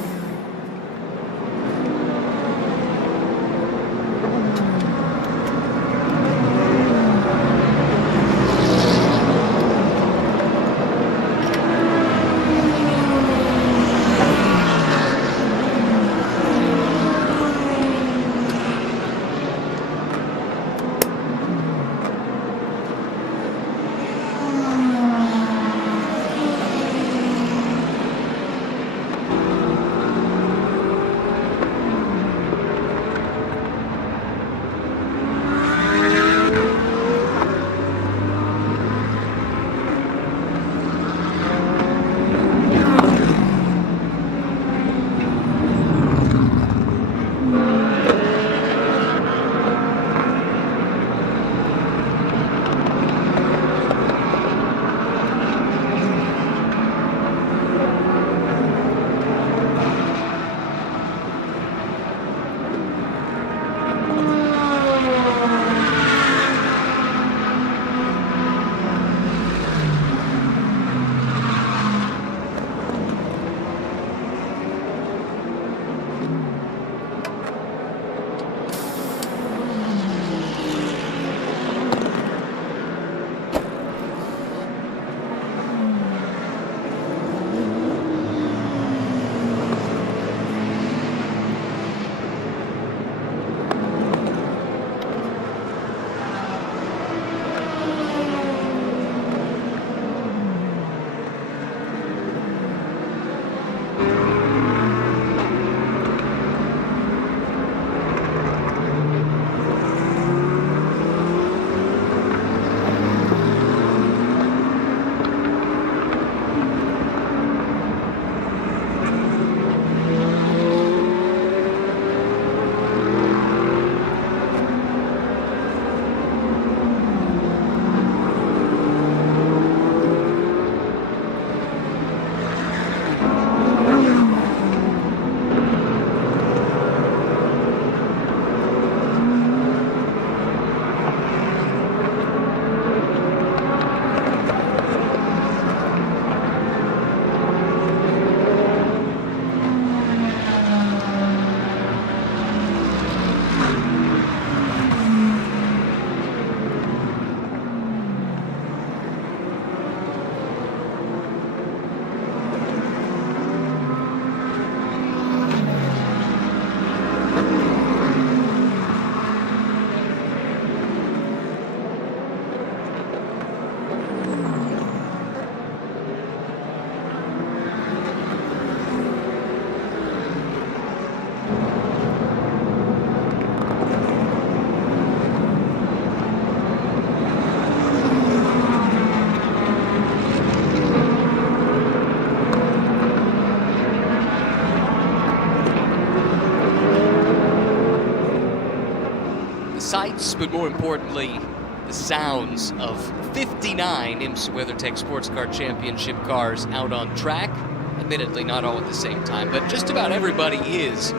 but more importantly, the sounds of 59 IMSA WeatherTech SportsCar Championship cars out on track. Admittedly, not all at the same time, but just about everybody is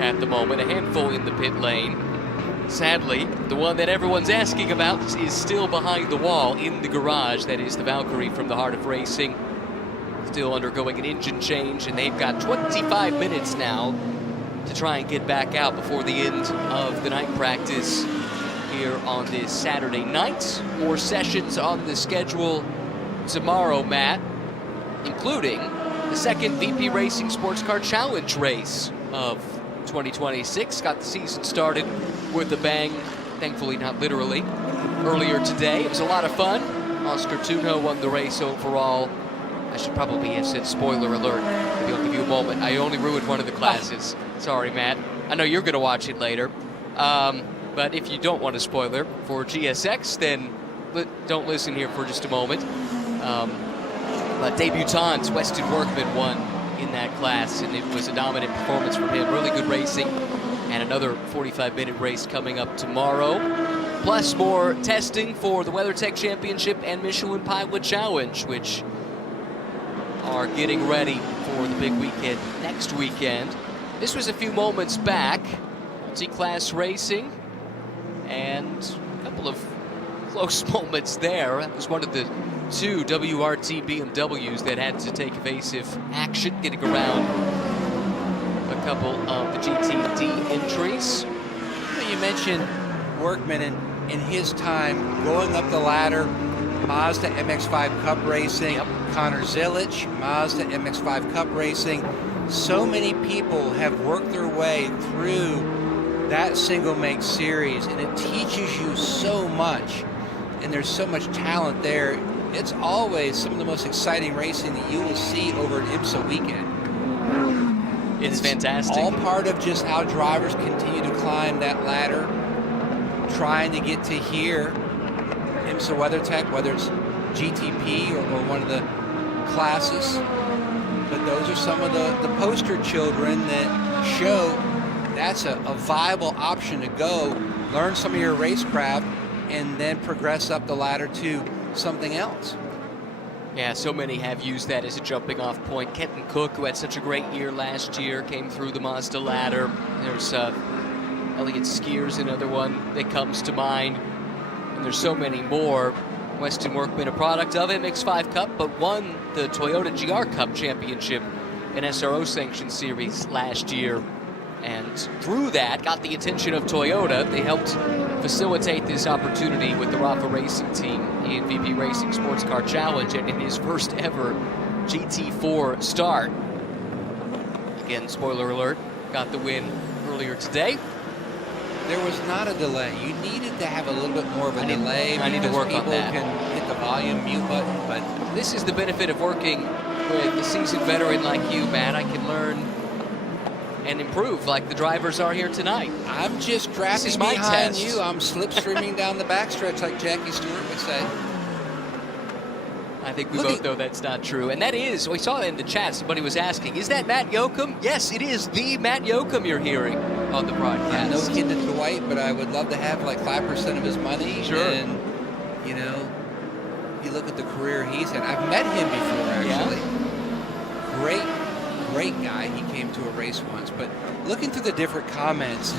at the moment. A handful in the pit lane. Sadly, the one that everyone's asking about is still behind the wall in the garage. That is the Valkyrie from the Heart of Racing. Still undergoing an engine change, and they've got 25 minutes now to try and get back out before the end of the night practice here on this Saturday night. More sessions on the schedule tomorrow, Matt, including the second VP Racing Sports Car Challenge race of 2026. Got the season started with a bang, thankfully not literally, earlier today. It was a lot of fun. Oscar Tunjo won the race overall. I should probably have said spoiler alert. Maybe I'll give you a moment. I only ruined one of the classes. Sorry, Matt. I know you're going to watch it later. But if you don't want a spoiler for GSX, then don't listen here for just a moment. But debutant Weston Workman won in that class, and it was a dominant performance from him. Really good racing, and another 45-minute race coming up tomorrow. Plus more testing for the WeatherTech Championship and Michelin Pilot Challenge, which are getting ready for the big weekend next weekend. This was a few moments back. Multi-class racing, and a couple of close moments there. That was one of the two WRT BMWs that had to take evasive action, getting around a couple of the GTD entries. You mentioned Workman in his time going up the ladder, Mazda MX-5 Cup Racing, Connor Zilic, Mazda MX-5 Cup Racing. So many people have worked their way through that single make series, and it teaches you so much, and there's so much talent there. It's always some of the most exciting racing that you will see over an IMSA weekend. It's fantastic. All part of just how drivers continue to climb that ladder, trying to get to here. IMSA WeatherTech, whether it's GTP or one of the classes. But those are some of the poster children that show that's a viable option to go, learn some of your racecraft, and then progress up the ladder to something else. Yeah, so many have used that as a jumping off point. Kenton Cook, who had such a great year last year, came through the Mazda ladder. There's Elliott Skier's another one that comes to mind. And there's so many more. Weston Workman, a product of MX-5 Cup, but won the Toyota GR Cup Championship in SRO Sanction Series last year. And through that, got the attention of Toyota. They helped facilitate this opportunity with the Rafa Racing team in VP Racing Sports Car Challenge, and in his first ever GT4 start. Again, spoiler alert, got the win earlier today. There was not a delay. You needed to have a little bit more of a delay. I need to work on that. People can hit the volume mute button, but this is the benefit of working with a seasoned veteran like you, Matt. I can learn and improve like the drivers are here tonight. I'm just drafting behind you. I'm slipstreaming down the backstretch like Jackie Stewart would say. I think we both know that's not true. And that is, we saw in the chat, somebody was asking, is that Matt Yoakum? Yes, it is the Matt Yoakum you're hearing on the broadcast. No kid to Dwight, but I would love to have like 5% of his money. Sure. And, you know, you look at the career he's had. I've met him before, actually. Yeah. Great guy. He came to a race once. But looking through the different comments,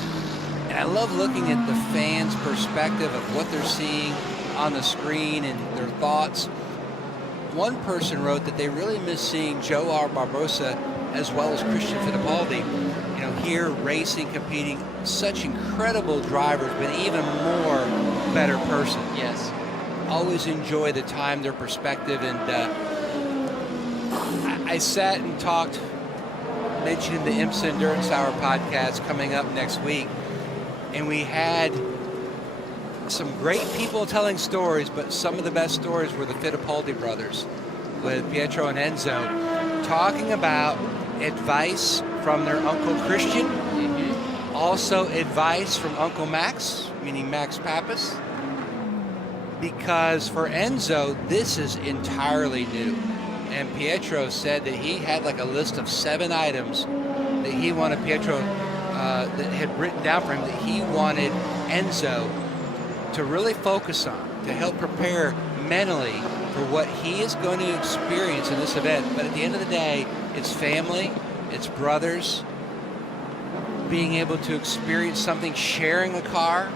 and I love looking at the fans' perspective of what they're seeing on the screen and their thoughts. One person wrote that they really miss seeing Joe R. Barbosa as well as Christian Fittipaldi, you know, here racing, competing, such incredible drivers, but even more better person. Yes. Always enjoy the time, their perspective, and I sat and talked, mentioning the IMSA Endurance Hour podcast coming up next week, and we had some great people telling stories, but some of the best stories were the Fittipaldi brothers with Pietro and Enzo talking about advice from their Uncle Christian, also advice from Uncle Max, meaning Max Pappas, because for Enzo, this is entirely new. And Pietro said that he had like a list of 7 items that he wanted Pietro, that had written down for him, that he wanted Enzo to really focus on, to help prepare mentally for what he is going to experience in this event. But at the end of the day, it's family, it's brothers, being able to experience something, sharing a car.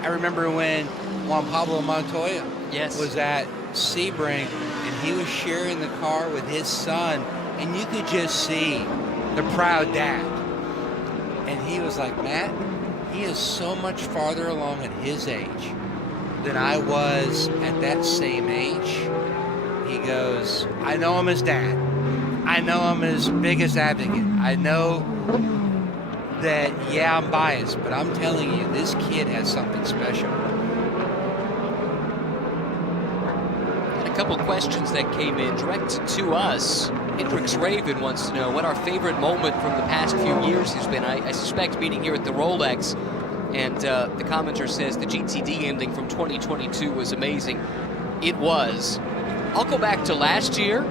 I remember when Juan Pablo Montoya was at Sebring, and he was sharing the car with his son, and you could just see the proud dad. And he was like, Matt, he is so much farther along at his age than I was at that same age. He goes, I know I'm his dad. I know I'm his biggest advocate. I know that, yeah, I'm biased, but I'm telling you, this kid has something special. And a couple questions that came in directed to us. Hendrix Raven wants to know what our favorite moment from the past few years has been. I suspect meeting here at the Rolex. And the commenter says the GTD ending from 2022 was amazing. It was. I'll go back to last year.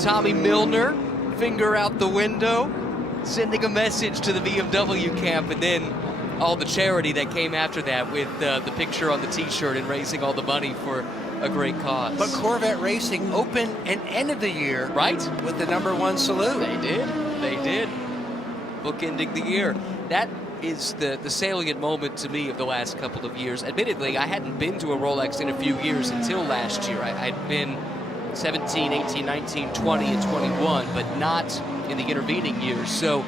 Tommy Milner, finger out the window, sending a message to the BMW camp, and then all the charity that came after that with the picture on the T-shirt and raising all the money for a great cause. But Corvette Racing opened and ended the year with the #1 salute. They did. Bookending the year. That is the salient moment to me of the last couple of years. Admittedly, I hadn't been to a Rolex in a few years until last year. I'd been 17, 18, 19, 20, and 21, but not in the intervening years. So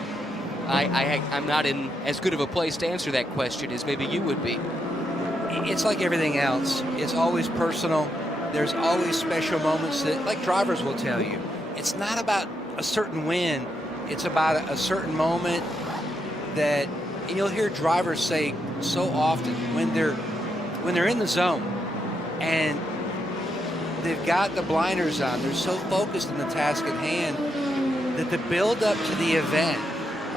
I'm not in as good of a place to answer that question as maybe you would be. It's like everything else. It's always personal. There's always special moments that, like drivers will tell you, it's not about a certain win. It's about a certain moment that, and you'll hear drivers say so often when they're in the zone and they've got the blinders on, they're so focused on the task at hand that the build up to the event,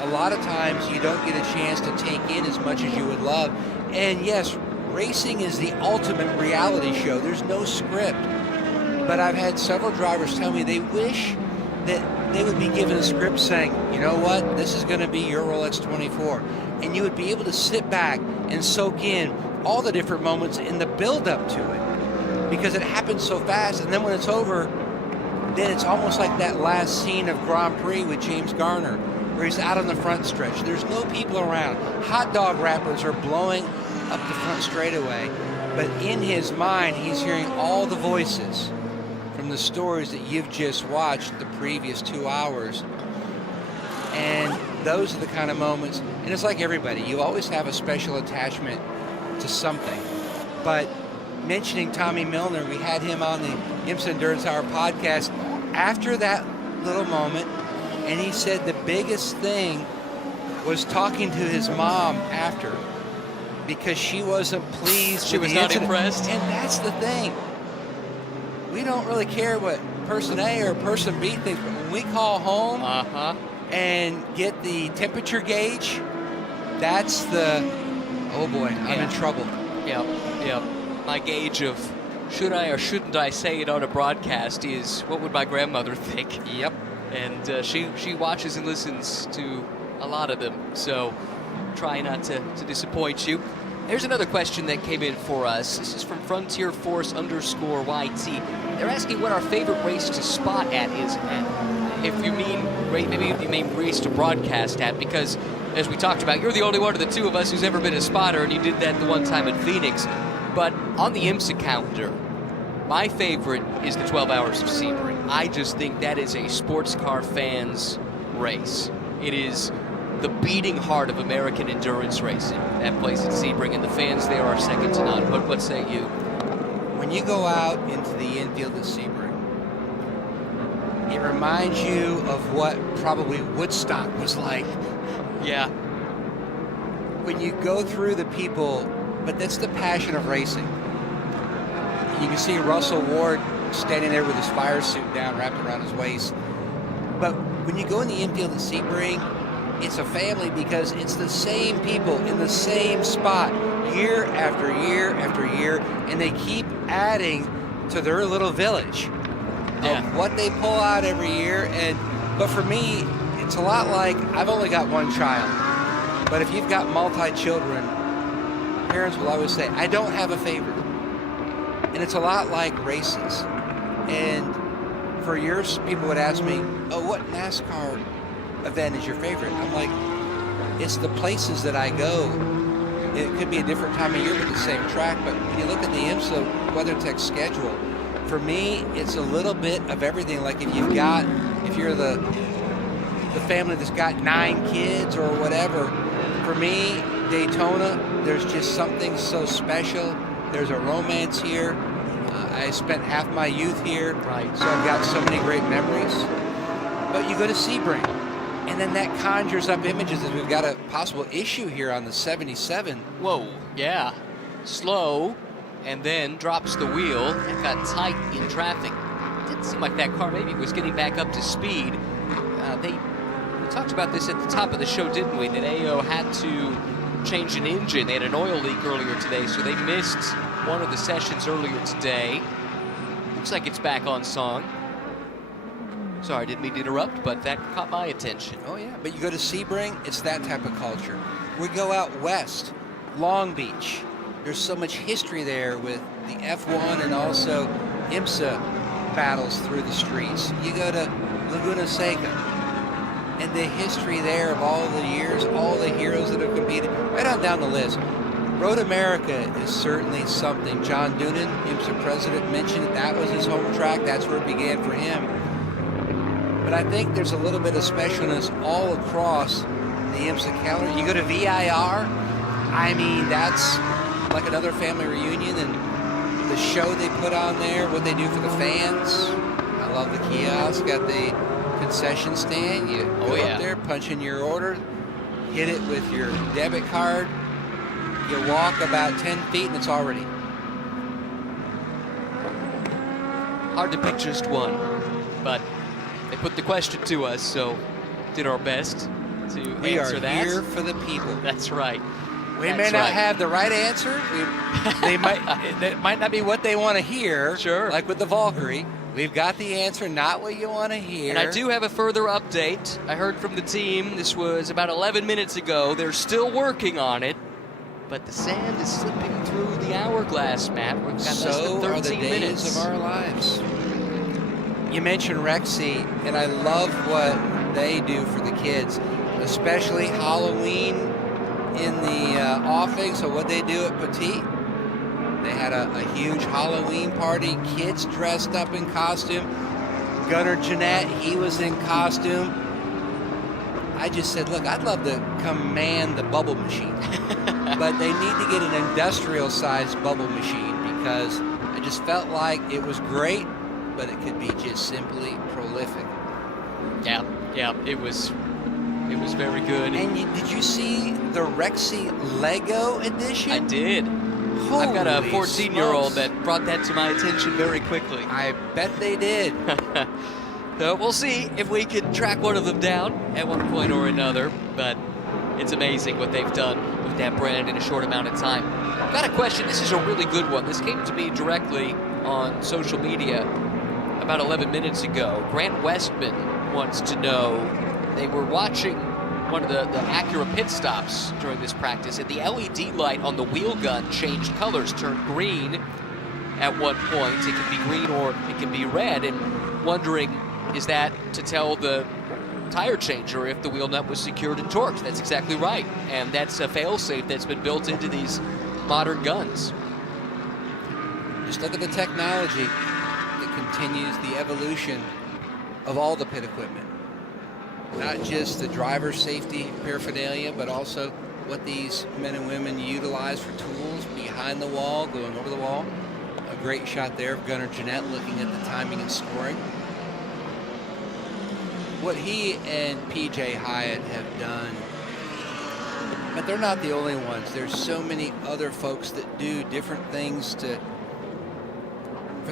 a lot of times you don't get a chance to take in as much as you would love. And yes, racing is the ultimate reality show. There's no script. But I've had several drivers tell me they wish that they would be given a script saying, you know what, this is going to be your Rolex 24. And you would be able to sit back and soak in all the different moments in the build up to it. Because it happens so fast, and then when it's over, then it's almost like that last scene of Grand Prix with James Garner, where he's out on the front stretch. There's no people around. Hot dog wrappers are blowing up the front straightaway, but in his mind, he's hearing all the voices from the stories that you've just watched the previous 2 hours. And those are the kind of moments, and it's like everybody, you always have a special attachment to something. But mentioning Tommy Milner, we had him on the IMSA Endurance Hour podcast after that little moment, and he said the biggest thing was talking to his mom after, because she wasn't pleased. She was not impressed. And that's the thing. We don't really care what person A or person B thinks, but when we call home and get the temperature gauge, that's the, oh boy, I'm in trouble. Yep. My gauge of should I or shouldn't I say it on a broadcast is what would my grandmother think? Yep. And she watches and listens to a lot of them, so try not to disappoint you. There's another question that came in for us. This is from Frontier Force _YT. They're asking what our favorite race to spot at is. And if you mean, maybe if you mean race to broadcast at, because as we talked about, you're the only one of the two of us who's ever been a spotter, and you did that the one time in Phoenix. But on the IMSA calendar, my favorite is the 12 Hours of Sebring. I just think that is a sports car fan's race. It is the beating heart of American endurance racing, that place at Sebring, and the fans there are second to none. What say you? When you go out into the infield at Sebring, it reminds you of what probably Woodstock was like. Yeah. When you go through the people, but that's the passion of racing. You can see Russell Ward standing there with his fire suit down, wrapped around his waist. But when you go in the infield at Sebring, it's a family, because it's the same people in the same spot year after year after year, and they keep adding to their little village of what they pull out every year. But for me, it's a lot like, I've only got one child, but if you've got multi-children, parents will always say, I don't have a favorite. And it's a lot like races. And for years, people would ask me, oh, what NASCAR event is your favorite? I'm like, it's the places that I go. It could be a different time of year with the same track, but when you look at the IMSA WeatherTech schedule, for me, it's a little bit of everything. Like if you're the family that's got 9 kids or whatever, for me, Daytona, there's just something so special. There's a romance here. I spent half my youth here, right? So I've got so many great memories. But you go to Sebring, and then that conjures up images that we've got a possible issue here on the 77. Whoa, yeah. Slow, and then drops the wheel and got tight in traffic. Didn't seem like that car maybe was getting back up to speed. We talked about this at the top of the show, didn't we? That AO had to change an engine. They had an oil leak earlier today, so they missed one of the sessions earlier today. Looks like it's back on song. Sorry, I didn't mean to interrupt, but that caught my attention. Oh yeah, but you go to Sebring, it's that type of culture. We go out west, Long Beach. There's so much history there with the F1 and also IMSA battles through the streets. You go to Laguna Seca, and the history there of all the years, all the heroes that have competed, right on down the list. Road America is certainly something. John Dunan, IMSA President, mentioned that was his home track. That's where it began for him. But I think there's a little bit of specialness all across the IMSA calendar. You go to VIR, I mean, that's like another family reunion, and the show they put on there, what they do for the fans. I love the kiosk, got the concession stand. You go up there, punch in your order, hit it with your debit card. You walk about 10 feet and it's already. Hard to pick just one, but they put the question to us, so did our best to answer that. We are here for the people. That's right. We may not have the right answer. That might not be what they want to hear. Sure. Like with the Valkyrie. We've got the answer, not what you want to hear. And I do have a further update. I heard from the team, this was about 11 minutes ago. They're still working on it, but the sand is slipping through the hourglass, Matt. We've got less than 13 are the days minutes of our lives. You mentioned Rexy, and I love what they do for the kids, especially Halloween in the offing. So what they do at Petit, they had a huge Halloween party, kids dressed up in costume. Gunnar Jeanette, he was in costume. I just said, look, I'd love to command the bubble machine, but they need to get an industrial-sized bubble machine because I just felt like it was great, but it could be just simply prolific. Yeah, it was very good. And did you see the Rexy Lego edition? I did. Holy I've got a 14-year-old smokes. that brought that to my attention very quickly. I bet they did. So we'll see if we can track one of them down at one point or another, but it's amazing what they've done with that brand in a short amount of time. Got a question. This is a really good one. This came to me directly on social media about 11 minutes ago. Grant Westman wants to know, they were watching one of the Acura pit stops during this practice, and the LED light on the wheel gun changed colors, turned green at one point. It can be green or it can be red, and wondering, is that to tell the tire changer if the wheel nut was secured and torqued? That's exactly right, and that's a fail-safe that's been built into these modern guns. Just look at the technology that continues the evolution of all the pit equipment. Not just the driver safety paraphernalia, but also what these men and women utilize for tools behind the wall, going over the wall. A great shot there of Gunnar Jeanette looking at the timing and scoring. What he and PJ Hyatt have done, but they're not the only ones. There's so many other folks that do different things for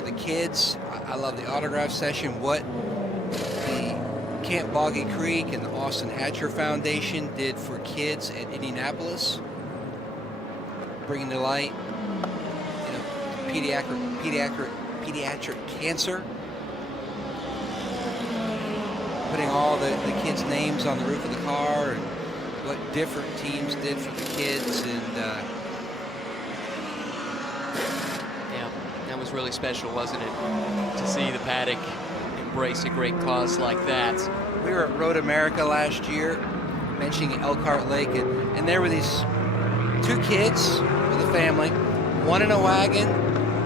the kids. I love the autograph session. What the Camp Boggy Creek and the Austin Hatcher Foundation did for kids at Indianapolis, bringing to light, pediatric cancer, putting all the kids' names on the roof of the car, and what different teams did for the kids. And That was really special, wasn't it? To see the paddock embrace a great cause like that. We were at Road America last year, mentioning Elkhart Lake, and there were these 2 kids with a family, one in a wagon,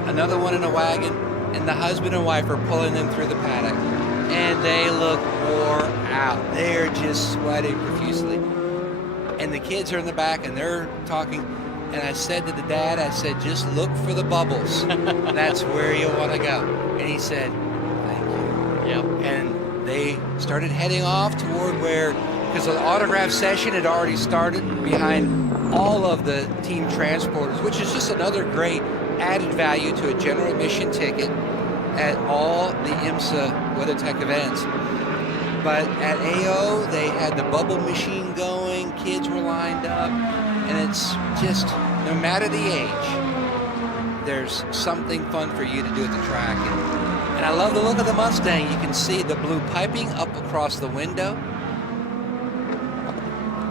another one in a wagon, and the husband and wife are pulling them through the paddock. And they look wore out. They're just sweating profusely. And the kids are in the back and they're talking. And I said to the dad, I said, just look for the bubbles. That's where you want to go. And he said, thank you. Yep. And they started heading off toward where, because the autograph session had already started behind all of the team transporters, which is just another great added value to a general admission ticket at all the IMSA WeatherTech events. But at AO, they had the bubble machine going, kids were lined up, and it's just, no matter the age, there's something fun for you to do at the track. And I love the look of the Mustang. You can see the blue piping up across the window.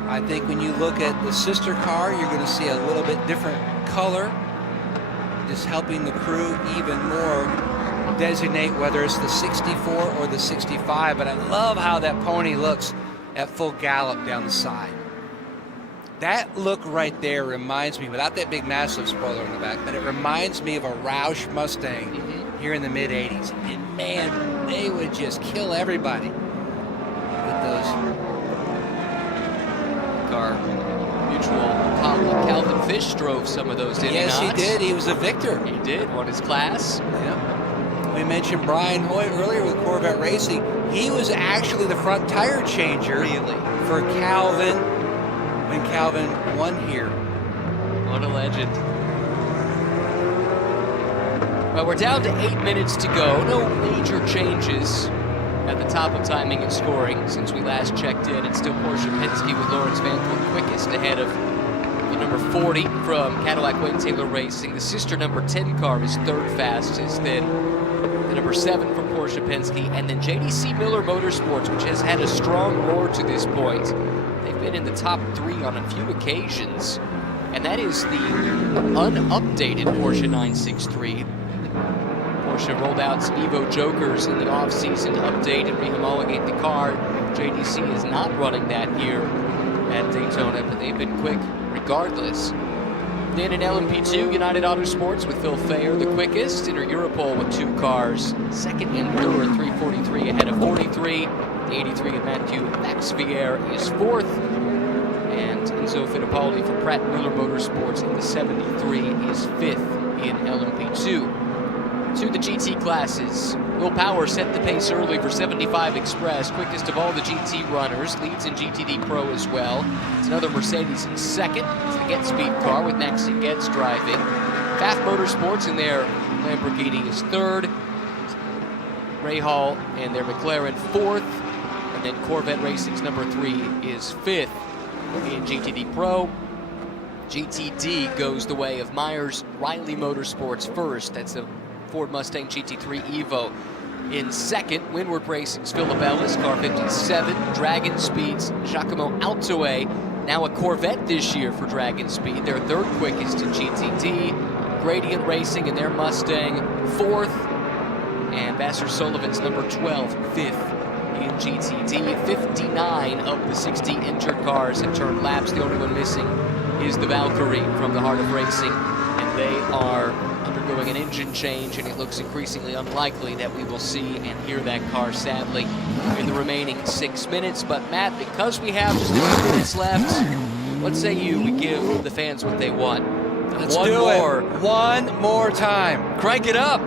I think when you look at the sister car, you're going to see a little bit different color, just helping the crew even more designate whether it's the 64 or the 65. But I love how that pony looks at full gallop down the side. That look right there reminds me, without that big massive spoiler in the back, but it reminds me of a Roush Mustang here in the mid 80s. And man, they would just kill everybody with those. Our mutual colleague Calvin Fish drove some of those, did he not? Yes, he did. He was a victor. He did, won his class. Yeah. We mentioned Brian Hoy earlier with Corvette Racing. He was actually the front tire changer for Calvin when Calvin won here. What a legend. Well, we're down to 8 minutes to go. No major changes at the top of timing and scoring since we last checked in. It's still Porsche Penske with Lawrence Vanthorpe quickest ahead of the number 40 from Cadillac Wayne Taylor Racing. The sister number 10 car is third fastest. Then the number 7 from Porsche Penske, and then JDC Miller Motorsports, which has had a strong roar to this point. They've been in the top 3 on a few occasions, and that is the unupdated Porsche 963. Porsche rolled out some Evo Jokers in the off-season to update and rehomologate the car. JDC is not running that here at Daytona, but they've been quick regardless. Then in LMP2, United Autosports with Phil Fayer, the quickest. Inter Europol with 2 cars, second and third, 343 ahead of 43. The 83 of Mathieu Maxvier is 4th. And Enzo Fittipaldi for Pratt Miller Motorsports in the 73 is 5th in LMP2. To the GT classes. Will Power set the pace early for 75 Express, quickest of all the GT runners, leads in GTD Pro as well. It's another Mercedes in second. It's the Get Speed car with Maxi Getz driving. Pfaff Motorsports in their Lamborghini is 3rd. Ray Hall and their McLaren 4th. And then Corvette Racing's number 3 is 5th in GTD Pro. GTD goes the way of Myers Riley Motorsports first. That's a Ford Mustang GT3 Evo. In second, Winward Racing's Philip Ellis, car 57. Dragon Speed's Giacomo Altoe, now a Corvette this year for Dragon Speed. They're 3rd quickest in GTD. Gradient Racing in their Mustang, 4th. And Vassar Sullivan's number 12, 5th in GTD. 59 of the 60 injured cars have turned laps. The only one missing is the Valkyrie from the Heart of Racing. And they are undergoing an engine change, and it looks increasingly unlikely that we will see and hear that car, sadly, in the remaining 6 minutes. But Matt, because we have just a few minutes left, what say we give the fans what they want? Let's do it. One more time. Crank it up.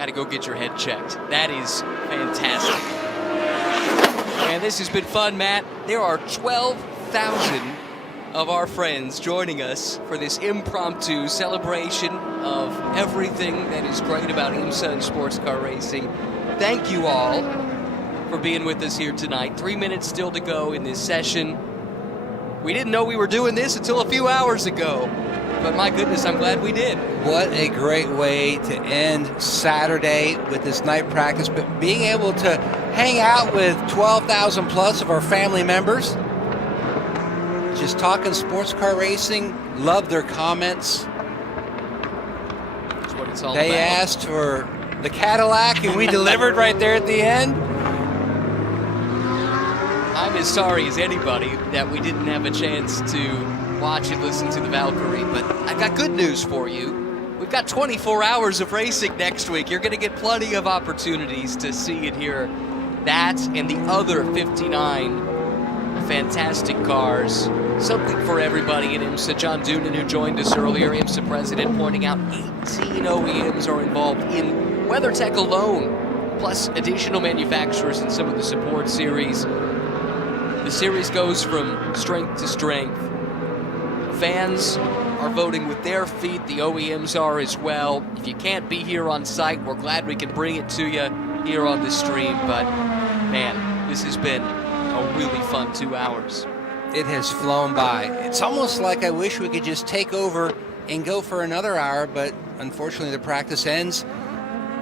got to go get your head checked. That is fantastic. And this has been fun, Matt. There are 12,000 of our friends joining us for this impromptu celebration of everything that is great about IMSA and sports car racing. Thank you all for being with us here tonight. 3 minutes still to go in this session. We didn't know we were doing this until a few hours ago, but my goodness, I'm glad we did. What a great way to end Saturday with this night practice, but being able to hang out with 12,000 plus of our family members, just talking sports car racing, love their comments. That's what it's all They about. asked for the Cadillac, and we delivered right there at the end. I'm as sorry as anybody that we didn't have a chance to watch and listen to the Valkyrie, but I've got good news for you. We've got 24 hours of racing next week. You're going to get plenty of opportunities to see and hear that and the other 59 fantastic cars. Something for everybody in IMSA. John Dunan, who joined us earlier, IMSA President, pointing out 18 OEMs are involved in WeatherTech alone, plus additional manufacturers in some of the support series. The series goes from strength to strength. Fans are voting with their feet. The OEMs are as well. If you can't be here on site, we're glad we can bring it to you here on the stream. But, man, this has been a really fun 2 hours. It has flown by. It's almost like I wish we could just take over and go for another hour, but unfortunately the practice ends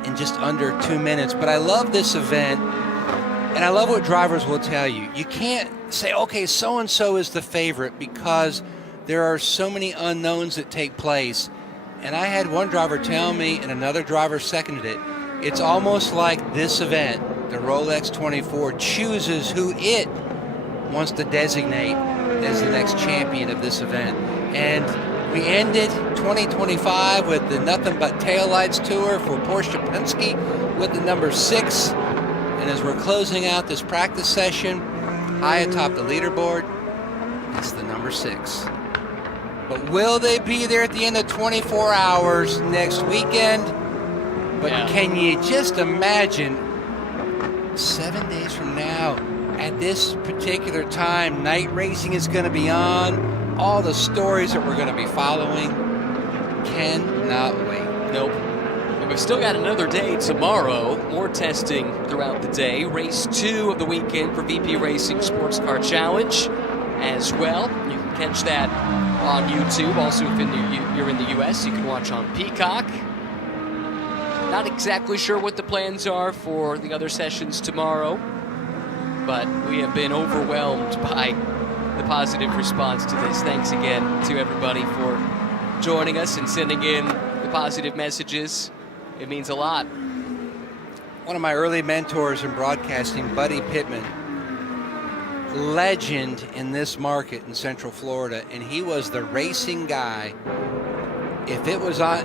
in just under 2 minutes. But I love this event, and I love what drivers will tell you. You can't say, okay, so-and-so is the favorite, because there are so many unknowns that take place. And I had one driver tell me, and another driver seconded it, it's almost like this event, the Rolex 24, chooses who it wants to designate as the next champion of this event. And we ended 2025 with the Nothing But Taillights Tour for Porsche Penske with the number 6. And as we're closing out this practice session, high atop the leaderboard, it's the number 6. But will they be there at the end of 24 hours next weekend? But Can you just imagine 7 days from now, at this particular time, night racing is going to be on. All the stories that we're going to be following. Cannot wait. Nope. And we've still got another day tomorrow. More testing throughout the day. Race 2 of the weekend for VP Racing Sports Car Challenge as well. You can catch that on YouTube. Also, if you're in the U.S., you can watch on Peacock. Not exactly sure what the plans are for the other sessions tomorrow, but we have been overwhelmed by the positive response to this. Thanks again to everybody for joining us and sending in the positive messages. It means a lot. One of my early mentors in broadcasting, Buddy Pittman, legend in this market in Central Florida, and he was the racing guy. If it was on,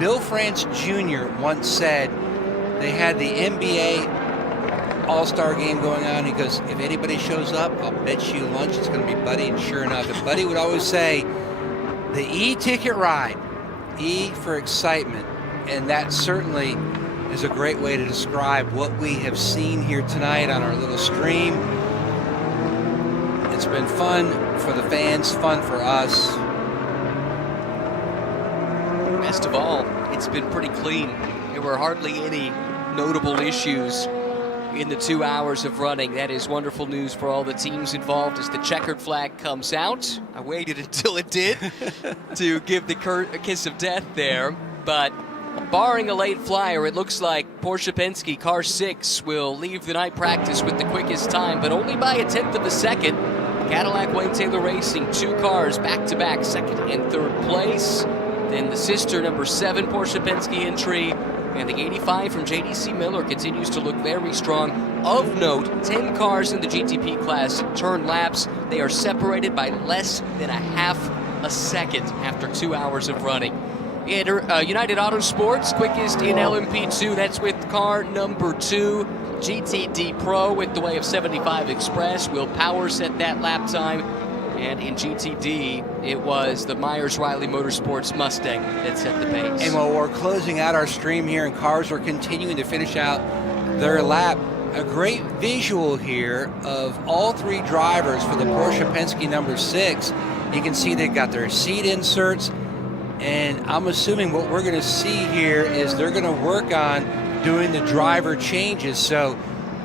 Bill France Jr. once said they had the NBA All-Star game going on. He goes, if anybody shows up, I'll bet you lunch it's going to be Buddy. And sure enough, and Buddy would always say, the E-ticket ride, E for excitement. And that certainly is a great way to describe what we have seen here tonight on our little stream. It's been fun for the fans, fun for us. Best of all, it's been pretty clean. There were hardly any notable issues in the 2 hours of running. That is wonderful news for all the teams involved as the checkered flag comes out. I waited until it did to give the kiss of death there, but barring a late flyer, it looks like Porsche Penske car 6 will leave the night practice with the quickest time, but only by a tenth of a second. Cadillac Wayne Taylor Racing, 2 cars back-to-back, second and third place. Then the sister number 7 Porsche Penske entry, and the 85 from JDC Miller continues to look very strong. Of note, 10 cars in the GTP class turn laps. They are separated by less than a half a second after 2 hours of running. United Autosports, quickest in LMP2, that's with car number 2. GTD Pro with the way of 75 Express will power set that lap time. And in GTD, it was the Myers-Riley Motorsports Mustang that set the pace. And while we're closing out our stream here and cars are continuing to finish out their lap, a great visual here of all three drivers for the Porsche Penske number 6. You can see they've got their seat inserts, and I'm assuming what we're going to see here is they're going to work on doing the driver changes. So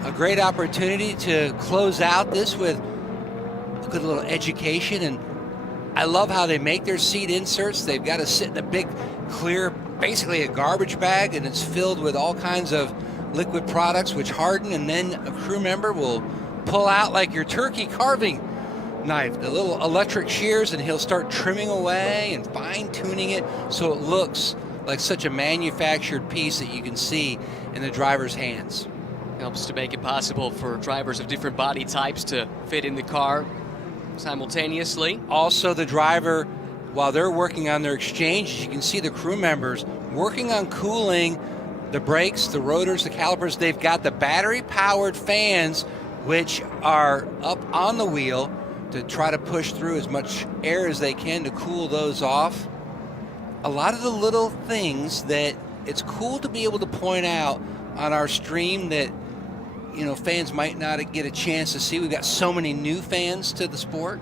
a great opportunity to close out this with a good little education. And I love how they make their seat inserts. They've got to sit in a big, clear, basically a garbage bag, and it's filled with all kinds of liquid products which harden, and then a crew member will pull out like your turkey carving knife, the little electric shears, and he'll start trimming away and fine-tuning it so it looks like such a manufactured piece that you can see in the driver's hands. Helps to make it possible for drivers of different body types to fit in the car simultaneously. Also, the driver, while they're working on their exchanges, you can see the crew members working on cooling the brakes, the rotors, the calipers. They've got the battery-powered fans, which are up on the wheel to try to push through as much air as they can to cool those off. A lot of the little things that it's cool to be able to point out on our stream that, you know, fans might not get a chance to see. We've got so many new fans to the sport.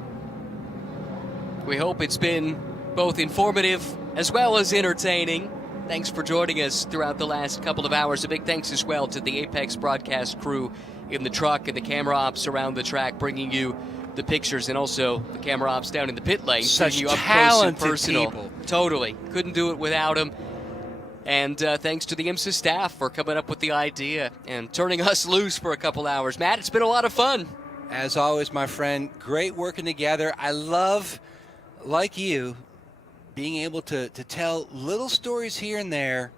We hope it's been both informative as well as entertaining. Thanks for joining us throughout the last couple of hours. A big thanks as well to the Apex broadcast crew in the truck and the camera ops around the track, bringing you the pictures, and also the camera ops down in the pit lane, Such you up talented close and personal. people. Totally. Couldn't do it without them. And thanks to the IMSA staff for coming up with the idea and turning us loose for a couple hours. Matt, it's been a lot of fun. As always, my friend, great working together. I love, like you, being able to tell little stories here and there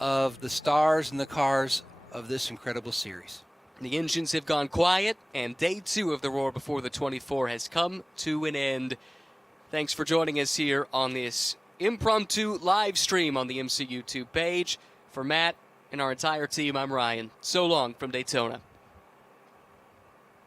of the stars and the cars of this incredible series. The engines have gone quiet, and day 2 of the Roar Before the 24 has come to an end. Thanks for joining us here on this impromptu live stream on the IMSA YouTube page. For Matt and our entire team, I'm Ryan. So long from Daytona.